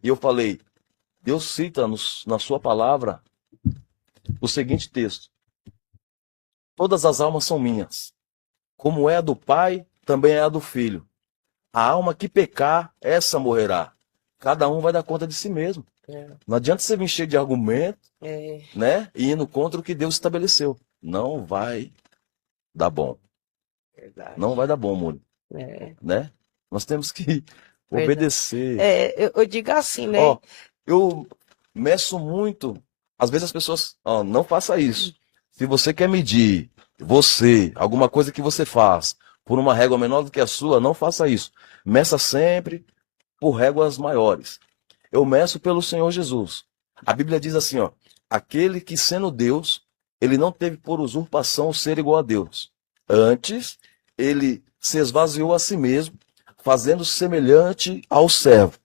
E eu falei, Deus cita na sua palavra o seguinte texto: todas as almas são minhas, como é a do Pai, também é a do Filho. A alma que pecar, essa morrerá. Cada um vai dar conta de si mesmo. É. Não adianta você vir cheio de argumento, É. né? E indo contra o que Deus estabeleceu. Não vai dar bom. Verdade. Não vai dar bom, Múlio, É. né? Nós temos que Verdade. obedecer. Eu digo assim, né? Ó, eu meço muito. Às vezes as pessoas, ó, não faça isso. Se você quer medir alguma coisa que você faz, por uma régua menor do que a sua, não faça isso. Meça sempre por réguas maiores. Eu meço pelo Senhor Jesus. A Bíblia diz assim, ó, aquele que sendo Deus, ele não teve por usurpação o ser igual a Deus. Antes, ele se esvaziou a si mesmo, fazendo semelhante ao servo.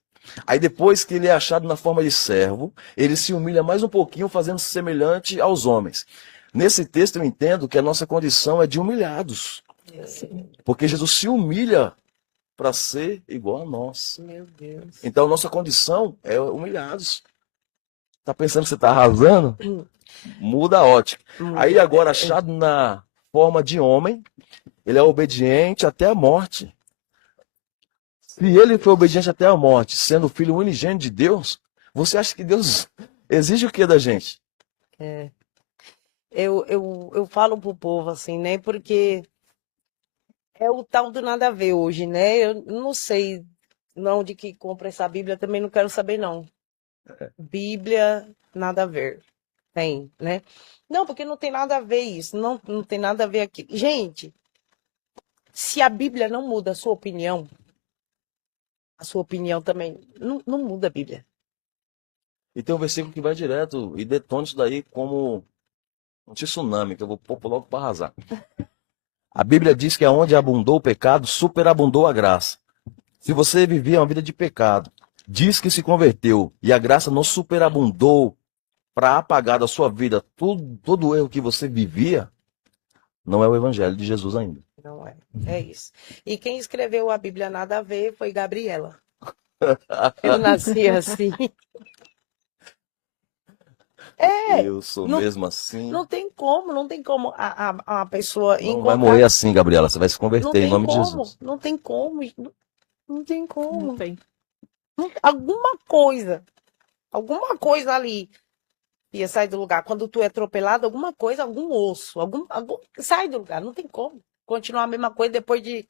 Aí depois que ele é achado na forma de servo, ele se humilha mais um pouquinho, fazendo semelhante aos homens. Nesse texto eu entendo que a nossa condição é de humilhados. Porque Jesus se humilha para ser igual a nós. Meu Deus. Então nossa condição é humilhados. Tá pensando que você está arrasando? Muda a ótica. Aí agora, achado na forma de homem, ele é obediente até a morte. Se ele foi obediente até a morte, sendo o filho unigênito de Deus, você acha que Deus exige o que da gente? É. Eu falo pro povo assim, né? Porque é o tal do nada a ver hoje, né? Eu não sei não de que compra essa Bíblia, também não quero saber, não. Bíblia, nada a ver. Tem, né? Não, porque não tem nada a ver isso, não tem nada a ver aqui. Gente, se a Bíblia não muda a sua opinião também não muda a Bíblia. E tem um versículo que vai direto e detona isso daí como um tsunami, que eu vou pôr logo para arrasar. A Bíblia diz que aonde abundou o pecado, superabundou a graça. Se você vivia uma vida de pecado, diz que se converteu e a graça não superabundou para apagar da sua vida todo o erro que você vivia, não é o evangelho de Jesus ainda. Não é. É isso. E quem escreveu a Bíblia nada a ver foi Gabriela. Eu nasci assim. Eu sou não- mesmo assim. Não tem como a pessoa Não vai encontrar. morrer assim, Gabriela. Você vai se Não converter em tem nome de como, Jesus. não tem como, não tem Não como. tem. Alguma coisa ali ia sair do lugar. Quando tu é atropelado, alguma coisa, algum osso, sai do lugar. Não tem como continuar a mesma coisa depois de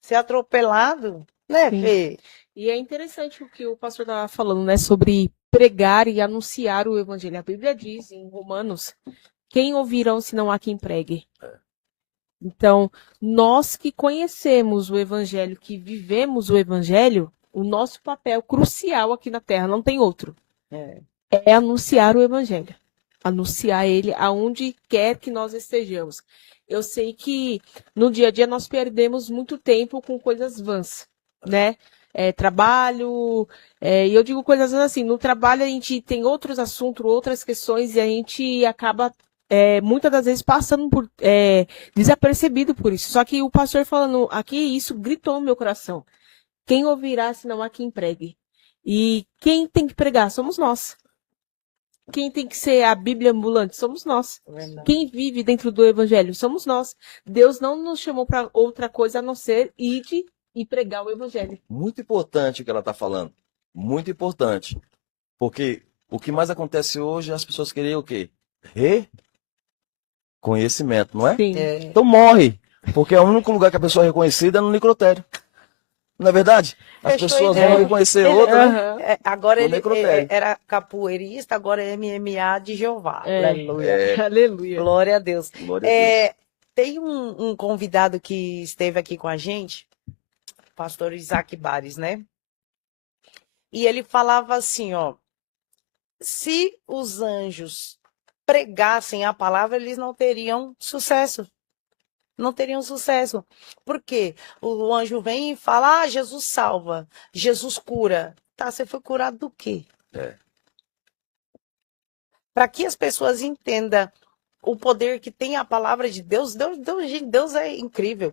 ser atropelado, né, Sim. Fê? E é interessante o que o pastor estava falando, né, sobre pregar e anunciar o evangelho. A Bíblia diz em Romanos: quem ouvirão se não há quem pregue? Então, nós que conhecemos o evangelho, que vivemos o evangelho, o nosso papel crucial aqui na terra, não tem outro, É. é anunciar o evangelho. Anunciar ele aonde quer que nós estejamos. Eu sei que no dia a dia nós perdemos muito tempo com coisas vãs, né? Trabalho, e eu digo coisas assim, no trabalho a gente tem outros assuntos, outras questões, e a gente acaba muitas das vezes passando por desapercebido por isso. Só que o pastor falando aqui, isso gritou no meu coração. Quem ouvirá se não há quem pregue? E quem tem que pregar somos nós. Quem tem que ser a Bíblia ambulante somos nós. Verdade. Quem vive dentro do Evangelho somos nós. Deus não nos chamou para outra coisa a não ser ir e pregar o Evangelho. Muito importante o que ela está falando. Muito importante. Porque o que mais acontece hoje é as pessoas querem o quê? Reconhecimento, não é? Sim. Então morre. Porque é o único lugar que a pessoa é reconhecida é no necrotério. Não é verdade? As Fechou pessoas a ideia. vão reconhecer outra, né? Aham. Agora No ele necrotério. era capoeirista, agora é MMA de Jeová. É. Aleluia. Aleluia. Glória a Deus. Glória a Deus. Tem um convidado que esteve aqui com a gente, o pastor Isaac Bares, né? E ele falava assim, ó, se os anjos pregassem a palavra, eles não teriam sucesso. Não teriam sucesso. Por quê? O anjo vem e fala, Jesus salva, Jesus cura. Tá, você foi curado do quê? Para que as pessoas entendam o poder que tem a palavra de Deus, Deus é incrível.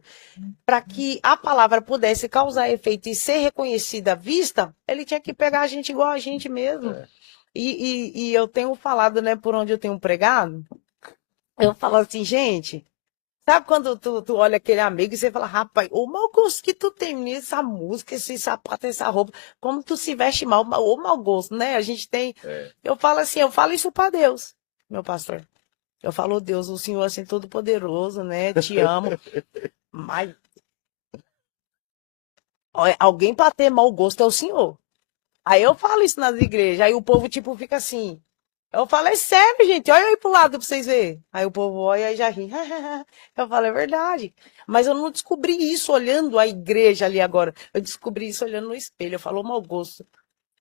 Para que a palavra pudesse causar efeito e ser reconhecida, vista, ele tinha que pegar a gente igual a gente mesmo. E eu tenho falado, né, por onde eu tenho pregado, eu falo assim, gente, sabe quando tu olha aquele amigo e você fala, rapaz, o mau gosto que tu tem nisso, essa música, esse sapato, essa roupa, como tu se veste mal, o mau gosto, né? A gente tem. Eu falo assim, eu falo isso para Deus, meu pastor. Eu falo, Deus, o Senhor assim todo poderoso, né? Te amo. Mas alguém para ter mau gosto é o Senhor. Aí eu falo isso nas igrejas, aí o povo tipo fica assim. Eu falo, é sério, gente, olha aí pro lado pra vocês verem. Aí o povo olha e já ri. Eu falo, é verdade. Mas eu não descobri isso olhando a igreja ali agora. Eu descobri isso olhando no espelho. Eu falo, mau gosto.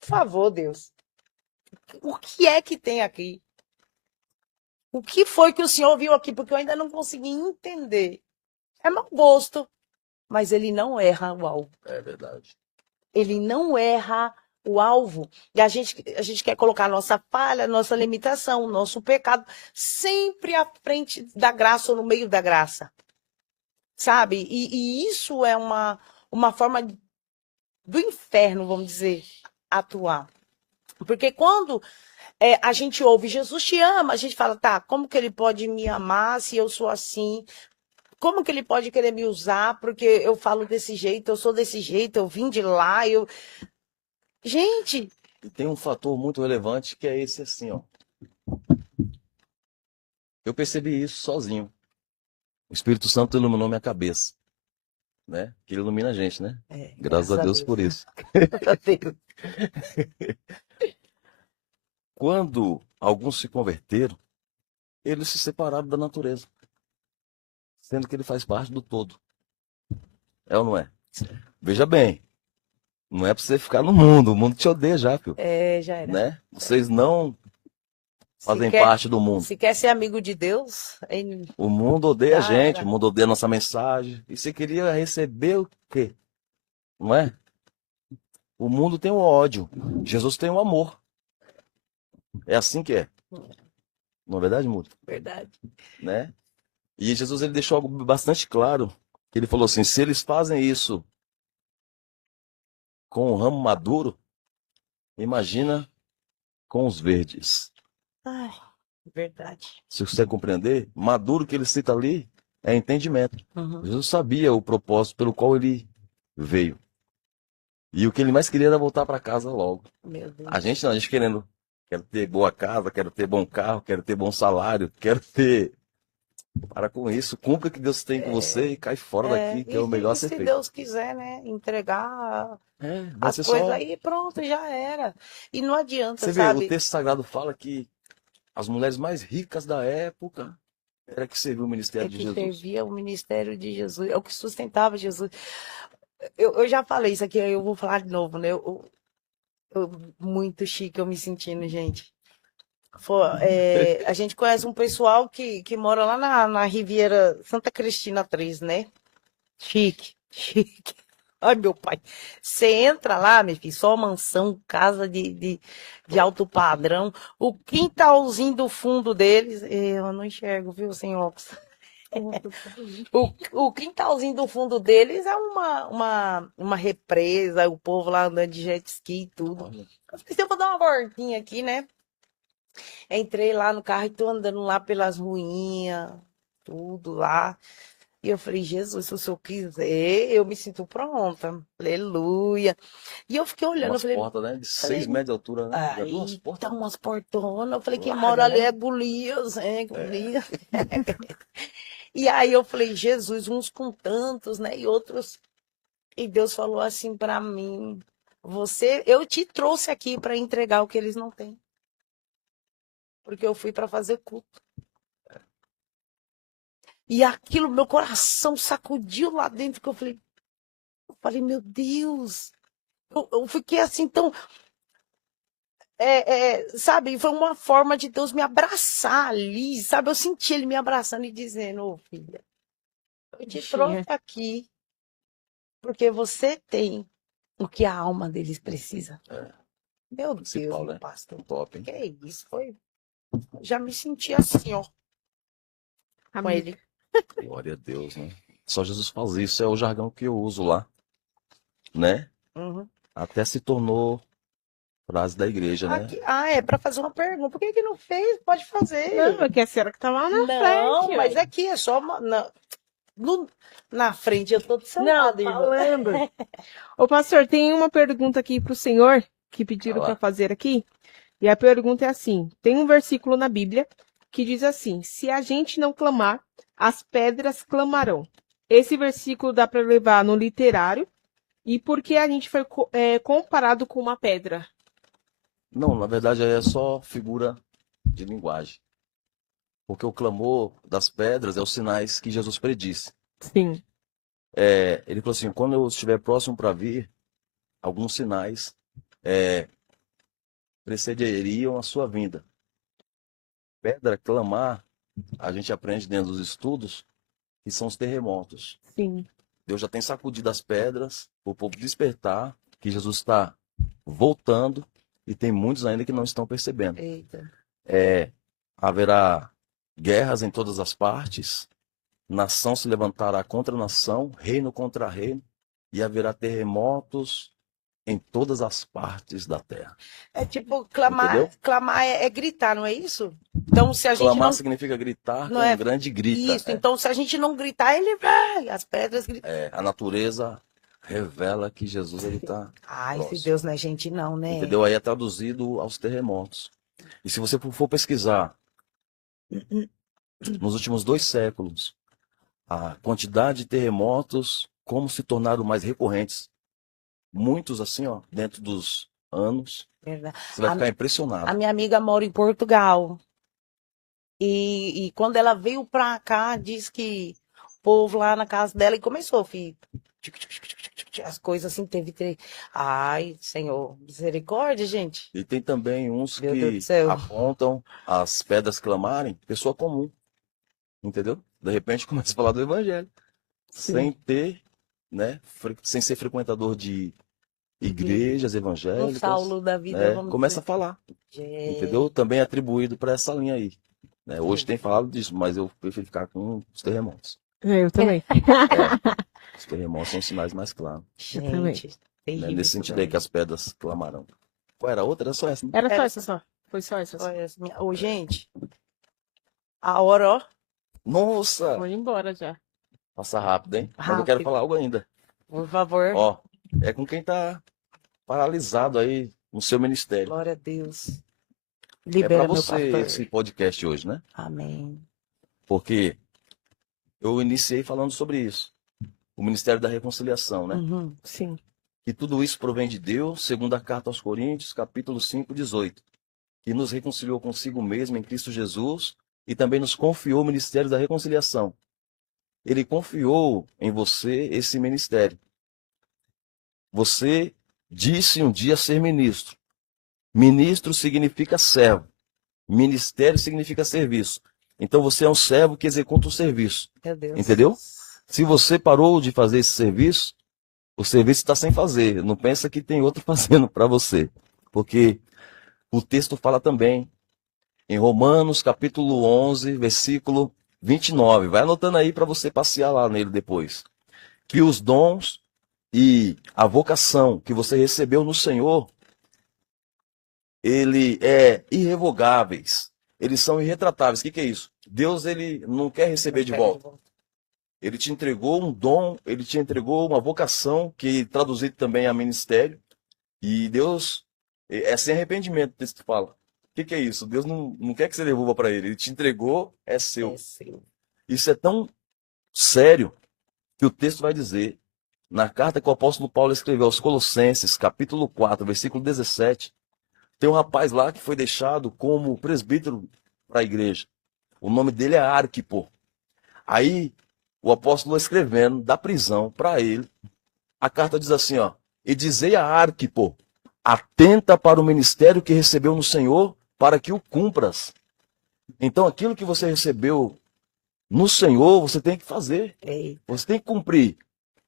Por favor, Deus. O que é que tem aqui? O que foi que o Senhor viu aqui? Porque eu ainda não consegui entender. É mau gosto. Mas ele não erra o alvo. É verdade. Ele não erra o alvo. E a gente quer colocar a nossa falha, a nossa limitação, o nosso pecado sempre à frente da graça ou no meio da graça. Sabe? E isso é uma forma do inferno, vamos dizer, atuar. Porque quando a gente ouve Jesus te ama, a gente fala, tá, como que ele pode me amar se eu sou assim? como que ele pode querer me usar porque eu falo desse jeito, eu sou desse jeito, eu vim de lá, eu... Gente, E tem um fator muito relevante que é esse assim, ó. Eu percebi isso sozinho. O Espírito Santo iluminou minha cabeça, né? Que ele ilumina a gente, né? Graças a Deus por isso. Graças a Deus. Quando alguns se converteram, eles se separaram da natureza, sendo que ele faz parte do todo. É ou não é? Veja bem, não é para você ficar no mundo, o mundo te odeia já, filho, Já era. né? Vocês não fazem quer, parte do mundo. Se quer ser amigo de Deus, O mundo odeia a Já gente, era. o mundo odeia a nossa mensagem. E você queria receber o quê? Não é? O mundo tem o ódio, Jesus tem o amor. É assim que é. Não é verdade, Mudo? verdade. Né? E Jesus ele deixou algo bastante claro. Ele falou assim: se eles fazem isso com o ramo maduro, imagina com os verdes. Ai, verdade. Se você compreender, maduro que ele cita ali é entendimento. Uhum. Jesus sabia o propósito pelo qual ele veio. E o que ele mais queria era voltar para casa logo. Meu Deus. A gente não, a gente querendo, quero ter boa casa, quero ter bom carro, quero ter bom salário, quero ter. Para com isso, cumpra o que Deus tem com você e cai fora daqui, que é o melhor a ser se feito. Deus quiser, né, entregar Vai as ser coisas só. aí, pronto, já era. E não adianta, Você vê, o sabe? texto sagrado fala que as mulheres mais ricas da época era que serviu o ministério É de que Jesus. servia o ministério de Jesus, é o que sustentava Jesus. Eu já falei isso aqui, eu vou falar de novo, né? Muito chique eu me sentindo, gente. A gente conhece um pessoal que mora lá na Riviera Santa Cristina 3, né? Chique, chique. Ai, meu pai. Você entra lá, meu filho, só mansão, casa de alto padrão. O quintalzinho do fundo deles, eu não enxergo, viu, sem óculos. O quintalzinho do fundo deles é uma represa, o povo lá andando de jet ski e tudo. Eu falei, eu vou dar uma voltinha aqui, né? Entrei lá no carro e tô andando lá pelas ruínas, tudo lá. E eu falei, Jesus, se o senhor quiser, eu me sinto pronta. Aleluia. E eu fiquei olhando, eu Umas falei, portas, né? De 6 metros de altura, né? Já viu umas aí portas? tá umas portonas. Eu falei, quem Larga, mora ali né? é Golias, Golias. E aí eu falei, Jesus, uns com tantos, né? E outros. E Deus falou assim pra mim, eu te trouxe aqui para entregar o que eles não têm. Porque eu fui para fazer culto. E aquilo, meu coração sacudiu lá dentro, que eu falei, meu Deus. Eu fiquei assim tão, sabe, foi uma forma de Deus me abraçar ali, sabe? Eu senti ele me abraçando e dizendo, ô filha, eu te trouxe aqui porque você tem o que a alma deles precisa. Meu Deus, Principal, meu né? pastor. Top, hein? Que isso? Já me senti assim, ó, com ele. Glória a Deus, né? Só Jesus faz isso, é o jargão que eu uso lá, né? Uhum. Até se tornou frase da igreja, né? É para fazer uma pergunta. Por que não fez? Pode fazer. Não, é que a senhora que tá lá na Não, frente. mas ué. aqui é só na frente eu tô do seu Não, lado, irmão. falando. Ô, pastor, tem uma pergunta aqui pro senhor que pediram Vai lá. para fazer aqui. E a pergunta é assim: tem um versículo na Bíblia que diz assim: se a gente não clamar, as pedras clamarão. Esse versículo dá para levar no literário. E por que a gente foi comparado com uma pedra? Não, na verdade é só figura de linguagem. Porque o clamor das pedras é os sinais que Jesus predisse. Sim. Ele falou assim, quando eu estiver próximo para vir, alguns sinais precederiam a sua vinda. Pedra clamar, a gente aprende dentro dos estudos, que são os terremotos. Sim. Deus já tem sacudido as pedras, o povo despertar, que Jesus está voltando, e tem muitos ainda que não estão percebendo. Eita. Haverá guerras em todas as partes, nação se levantará contra nação, reino contra reino, e haverá terremotos, em todas as partes da terra. É tipo, clamar, Entendeu? clamar é gritar, não é isso? Então, se a gente Clamar não. significa gritar Não com é um grande grita. isso, então se a gente não gritar, ele vai, as pedras gritam. A natureza revela que Jesus ele está Ai, esse próximo. Deus não é gente não, né? Entendeu? Aí é traduzido aos terremotos. E se você for pesquisar nos últimos 2 séculos, a quantidade de terremotos, como se tornaram mais recorrentes, muitos assim, ó, dentro dos anos, Verdade. você vai ficar A impressionado. minha amiga mora em Portugal. E quando ela veio pra cá, diz que o povo lá na casa dela e começou, filho. As coisas assim, teve. Ai, Senhor, misericórdia, gente. E tem também uns Meu Deus que do céu. apontam as pedras clamarem, pessoa comum, entendeu? De repente começa a falar do evangelho, sem ter, né, sem ser frequentador de igrejas Um evangélicas, Saulo da vida, né, vamos começa a dizer. falar, Gente, entendeu? Também é atribuído para essa linha aí. Né? Hoje tem falado disso, mas eu prefiro ficar com os terremotos. Eu também. Os terremotos são os sinais mais claros. também. gente, Né? terrível Nesse isso sentido daí. aí que as pedras clamarão. Qual era a outra? Era só essa, né? Era só Era essa só. Foi só essa só. Olha essa Ô, gente, a hora, ó, Nossa! Vou embora já. Passa rápido, hein? Mas eu rápido, quero falar algo ainda. por favor. Ó, é com quem tá paralisado aí no seu ministério. Glória a Deus. É Libera, para meu você pastor. esse podcast hoje, né? Amém. Porque eu iniciei falando sobre isso. O Ministério da Reconciliação, né? Uhum. Sim. E tudo isso provém de Deus, segundo a carta aos Coríntios, capítulo 5, 18, que nos reconciliou consigo mesmo em Cristo Jesus e também nos confiou o Ministério da Reconciliação. Ele confiou em você esse ministério. Você disse um dia ser ministro. Ministro significa servo. Ministério significa serviço. Então você é um servo que executa o serviço. Meu Deus. Entendeu? Se você parou de fazer esse serviço, o serviço está sem fazer. Não pensa que tem outro fazendo para você. Porque o texto fala também em Romanos capítulo 11, versículo 29. Vai anotando aí para você passear lá nele depois. Que os dons e a vocação que você recebeu no Senhor, ele é irrevogáveis. Eles são irretratáveis. O que é isso? Deus ele não quer receber de volta. Ele te entregou um dom, ele te entregou uma vocação, que traduzido também a ministério. E Deus é sem arrependimento, o texto fala. O que é isso? Deus não quer que você devolva para ele. Ele te entregou, é seu. É seu. Isso é tão sério que o texto vai dizer, na carta que o apóstolo Paulo escreveu aos Colossenses, capítulo 4, versículo 17, tem um rapaz lá que foi deixado como presbítero para a igreja. O nome dele é Arquipo. Aí, o apóstolo escrevendo da prisão para ele, a carta diz assim, ó, e dizei a Arquipo, atenta para o ministério que recebeu no Senhor, para que o cumpras. Então, aquilo que você recebeu no Senhor, você tem que fazer. Ei, Você tem que cumprir.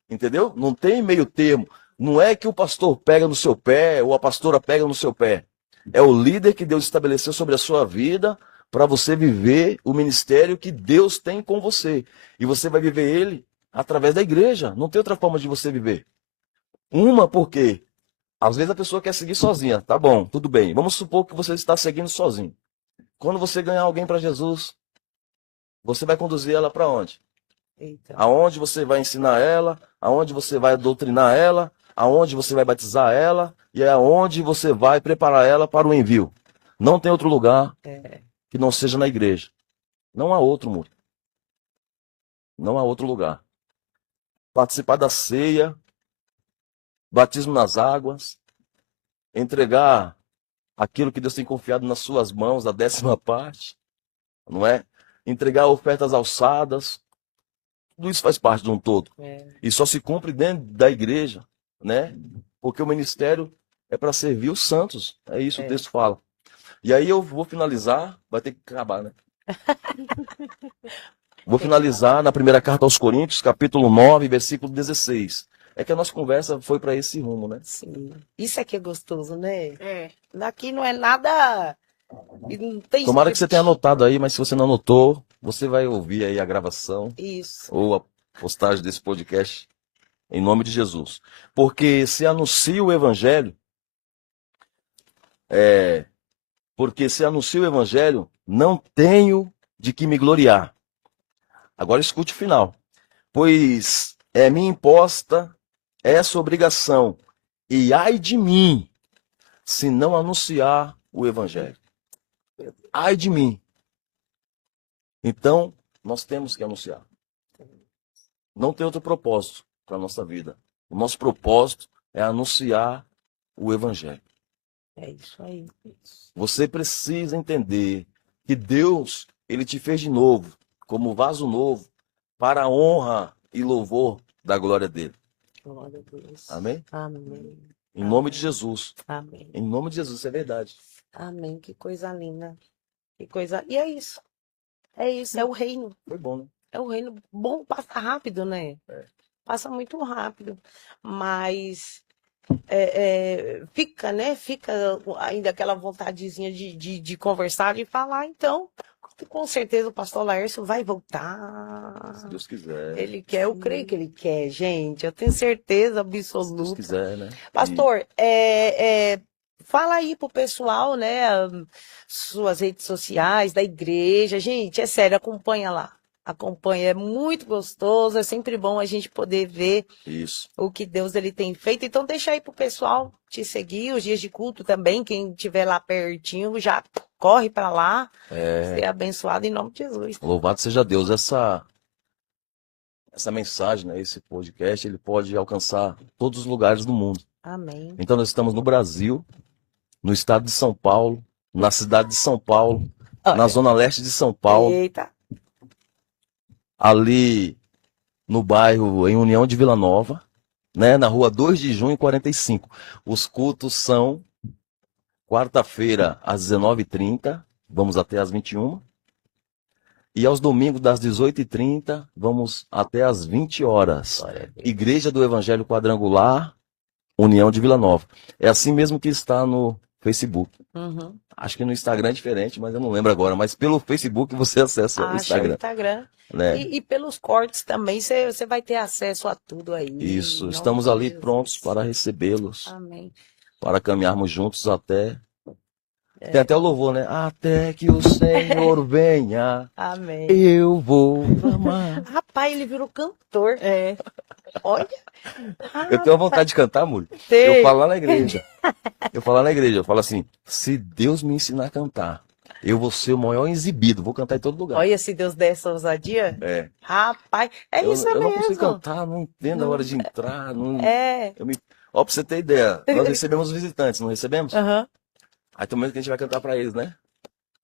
Entendeu? Não tem meio termo. Não é que o pastor pega no seu pé ou a pastora pega no seu pé. É o líder que Deus estabeleceu sobre a sua vida para você viver o ministério que Deus tem com você. E você vai viver ele através da igreja. Não tem outra forma de você viver. Uma, porque às vezes a pessoa quer seguir sozinha. Tá bom, tudo bem. Vamos supor que você está seguindo sozinho. Quando você ganhar alguém para Jesus, você vai conduzir ela para onde? eita. Aonde você vai ensinar ela, aonde você vai doutrinar ela, aonde você vai batizar ela e é aonde você vai preparar ela para o envio. Não tem outro lugar que não seja na igreja. Não há outro, mundo. Não há outro lugar. Participar da ceia, batismo nas águas, entregar aquilo que Deus tem confiado nas suas mãos, a 10ª parte, não é? Entregar ofertas alçadas, tudo isso faz parte de um todo. E só se cumpre dentro da igreja, né? Porque o ministério é para servir os santos. É isso que o texto fala. E aí eu vou finalizar, vai ter que acabar, né? Vou finalizar na primeira carta aos Coríntios, capítulo 9, versículo 16. É que a nossa conversa foi para esse rumo, né? Sim. Isso aqui é gostoso, né? É. Daqui não é nada. Não tem Tomara que você script. tenha anotado aí, mas se você não anotou, você vai ouvir aí a gravação Isso. ou a postagem desse podcast em nome de Jesus. Porque se anuncio o evangelho, não tenho de que me gloriar. Agora escute o final. Pois é minha imposta essa obrigação, e ai de mim, se não anunciar o evangelho. Ai de mim. Então, nós temos que anunciar. Não tem outro propósito para a nossa vida. O nosso propósito é anunciar o evangelho. É isso aí. Você precisa entender que Deus, ele te fez de novo, como vaso novo, para a honra e louvor da glória dele. Glória a Deus. Amém? Amém. Em nome de Jesus. Amém. Em nome de Jesus, isso é verdade. Amém. Que coisa linda. Que coisa. E é isso. É isso. É o reino. Foi bom, né? É o reino. Bom, passa rápido, né? É. Passa muito rápido. Mas fica, né? Fica ainda aquela vontadezinha de conversar, de falar. Então, com certeza o pastor Laércio vai voltar. Se Deus quiser. Ele quer, eu creio que ele quer, gente. Eu tenho certeza Se Deus absoluta. quiser, né? Pastor, fala aí pro pessoal, né? Suas redes sociais, da igreja. Gente, é sério, acompanha lá. Acompanha, é muito gostoso, é sempre bom a gente poder ver Isso. o que Deus ele tem feito. Então deixa aí pro pessoal te seguir, os dias de culto também, quem estiver lá pertinho, já corre para lá, ser abençoado em nome de Jesus. Louvado seja Deus. Essa mensagem, né, esse podcast, ele pode alcançar todos os lugares do mundo. Amém. Então nós estamos no Brasil, no estado de São Paulo, na cidade de São Paulo, na zona leste de São Paulo, Eita. ali no bairro em União de Vila Nova, né, na rua 2 de junho 45. Os cultos são quarta-feira às 19h30, vamos até às 21h. E aos domingos das 18h30, vamos até às 20h. Igreja do Evangelho Quadrangular, União de Vila Nova. É assim mesmo que está no Facebook. Uhum. Acho que no Instagram é diferente, mas eu não lembro agora. Mas pelo Facebook você acessa o Acha o Instagram. Instagram. Né? E pelos cortes também, você vai ter acesso a tudo aí. Isso, em nome estamos de ali Jesus. prontos para recebê-los, Amém. para caminharmos juntos até... Tem até o louvor, né? Até que o Senhor venha, Amém. eu vou amar. Rapaz, ele virou cantor. É. Olha. Eu tenho vontade de cantar, mulher. Tem. Eu falo lá na igreja. Eu falo assim, se Deus me ensinar a cantar, eu vou ser o maior exibido, vou cantar em todo lugar. Olha, se Deus der essa ousadia. É. Rapaz, Eu isso não mesmo. consigo cantar, não entendo a hora de entrar. Não... É. Ó, pra você ter ideia, nós recebemos visitantes, não recebemos? Aham. Aí tem um momento que a gente vai cantar pra eles, né?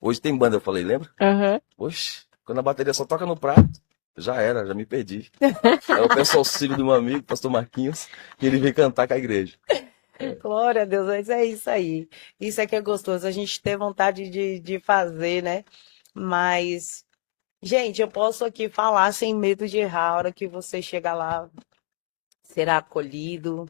Hoje tem banda, eu falei, lembra? Aham. Oxe, quando a bateria só toca no prato, já era, já me perdi. Aí eu peço auxílio do meu amigo, pastor Marquinhos, que ele vem cantar com a igreja. Glória a Deus, mas é isso aí. Isso é que é gostoso, a gente ter vontade de fazer, né? Mas, gente, eu posso aqui falar sem medo de errar. A hora que você chegar lá, será acolhido,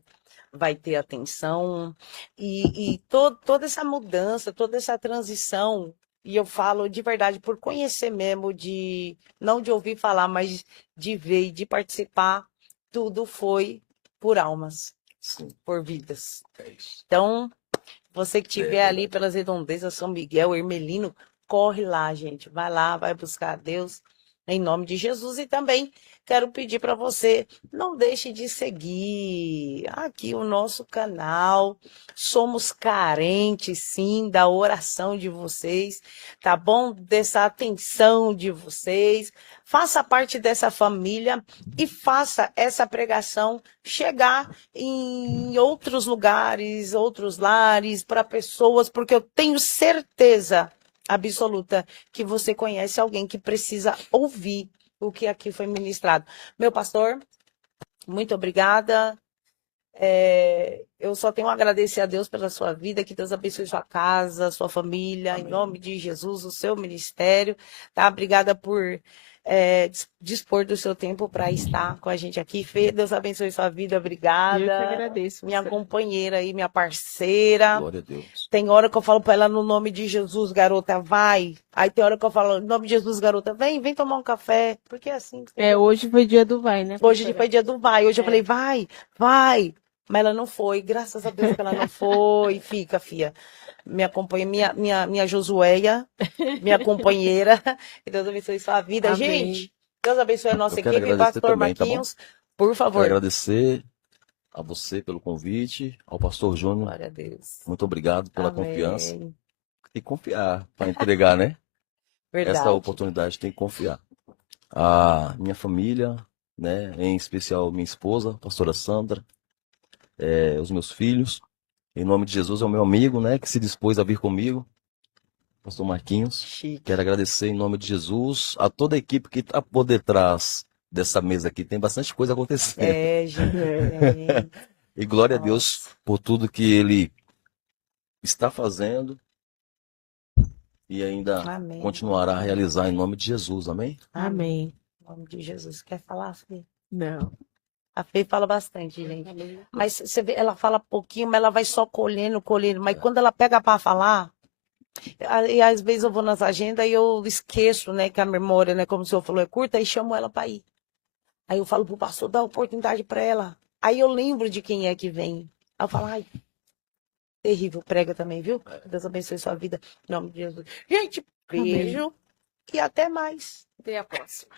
vai ter atenção. E toda essa mudança, toda essa transição, e eu falo de verdade por conhecer mesmo, não de ouvir falar, mas de ver e de participar, tudo foi por almas, Sim, por vidas. é isso. Então, você que estiver É ali pelas redondezas, São Miguel, Hermelino, corre lá, gente. Vai lá, vai buscar a Deus em nome de Jesus. E também quero pedir para você, não deixe de seguir aqui o nosso canal. Somos carentes, sim, da oração de vocês, tá bom? Dessa atenção de vocês. Faça parte dessa família e faça essa pregação chegar em outros lugares, outros lares, para pessoas, porque eu tenho certeza absoluta que você conhece alguém que precisa ouvir o que aqui foi ministrado. Meu pastor, muito obrigada. Eu só tenho a agradecer a Deus pela sua vida, que Deus abençoe sua casa, sua família, Amém. em nome de Jesus, o seu ministério, tá? Obrigada por dispor do seu tempo para estar com a gente aqui. Fê, Deus abençoe sua vida, Eu que obrigada. agradeço. Minha você. companheira aí, minha parceira. Glória a Deus. Tem hora que eu falo para ela, no nome de Jesus, garota, vai. Aí tem hora que eu falo, no nome de Jesus, garota, vem tomar um café. Porque é assim. Hoje foi dia do vai, né? Hoje pastora? foi dia do vai. Hoje eu É. falei, vai. Mas ela não foi. Graças a Deus que ela não foi. Fica, fia. Minha companheira, minha Josuéia, minha companheira. Que Deus abençoe sua vida. Amém. Gente, Deus abençoe a nossa Eu quero equipe. agradecer Pastor também, tá bom? Marquinhos, por Quero favor. agradecer a você pelo convite, ao pastor Júnior. Glória a Deus. Muito obrigado pela Amém. confiança. E confiar para entregar, né? Verdade. Essa oportunidade tem que confiar. A minha família, né? Em especial minha esposa, pastora Sandra, os meus filhos. Em nome de Jesus, é o meu amigo, né? Que se dispôs a vir comigo, pastor Marquinhos. Chique. Quero agradecer em nome de Jesus a toda a equipe que está por detrás dessa mesa aqui. Tem bastante coisa acontecendo. Gente. E glória a Nossa. Deus por tudo que Ele está fazendo e ainda Amém. continuará a realizar em nome de Jesus. Amém? Amém. Em nome de Jesus. Quer falar, Fê? Não. A Fê fala bastante, gente. Mas você vê, ela fala pouquinho, mas ela vai só colhendo. Mas quando ela pega para falar, e às vezes eu vou nas agendas e eu esqueço, né, que a memória, né, como o senhor falou, é curta, e chamo ela para ir. Aí eu falo pro pastor, dá oportunidade para ela. Aí eu lembro de quem é que vem. Aí eu falo, ai, terrível, prega também, viu? Deus abençoe sua vida, em nome de Jesus. Gente, beijo e até mais. Até a próxima.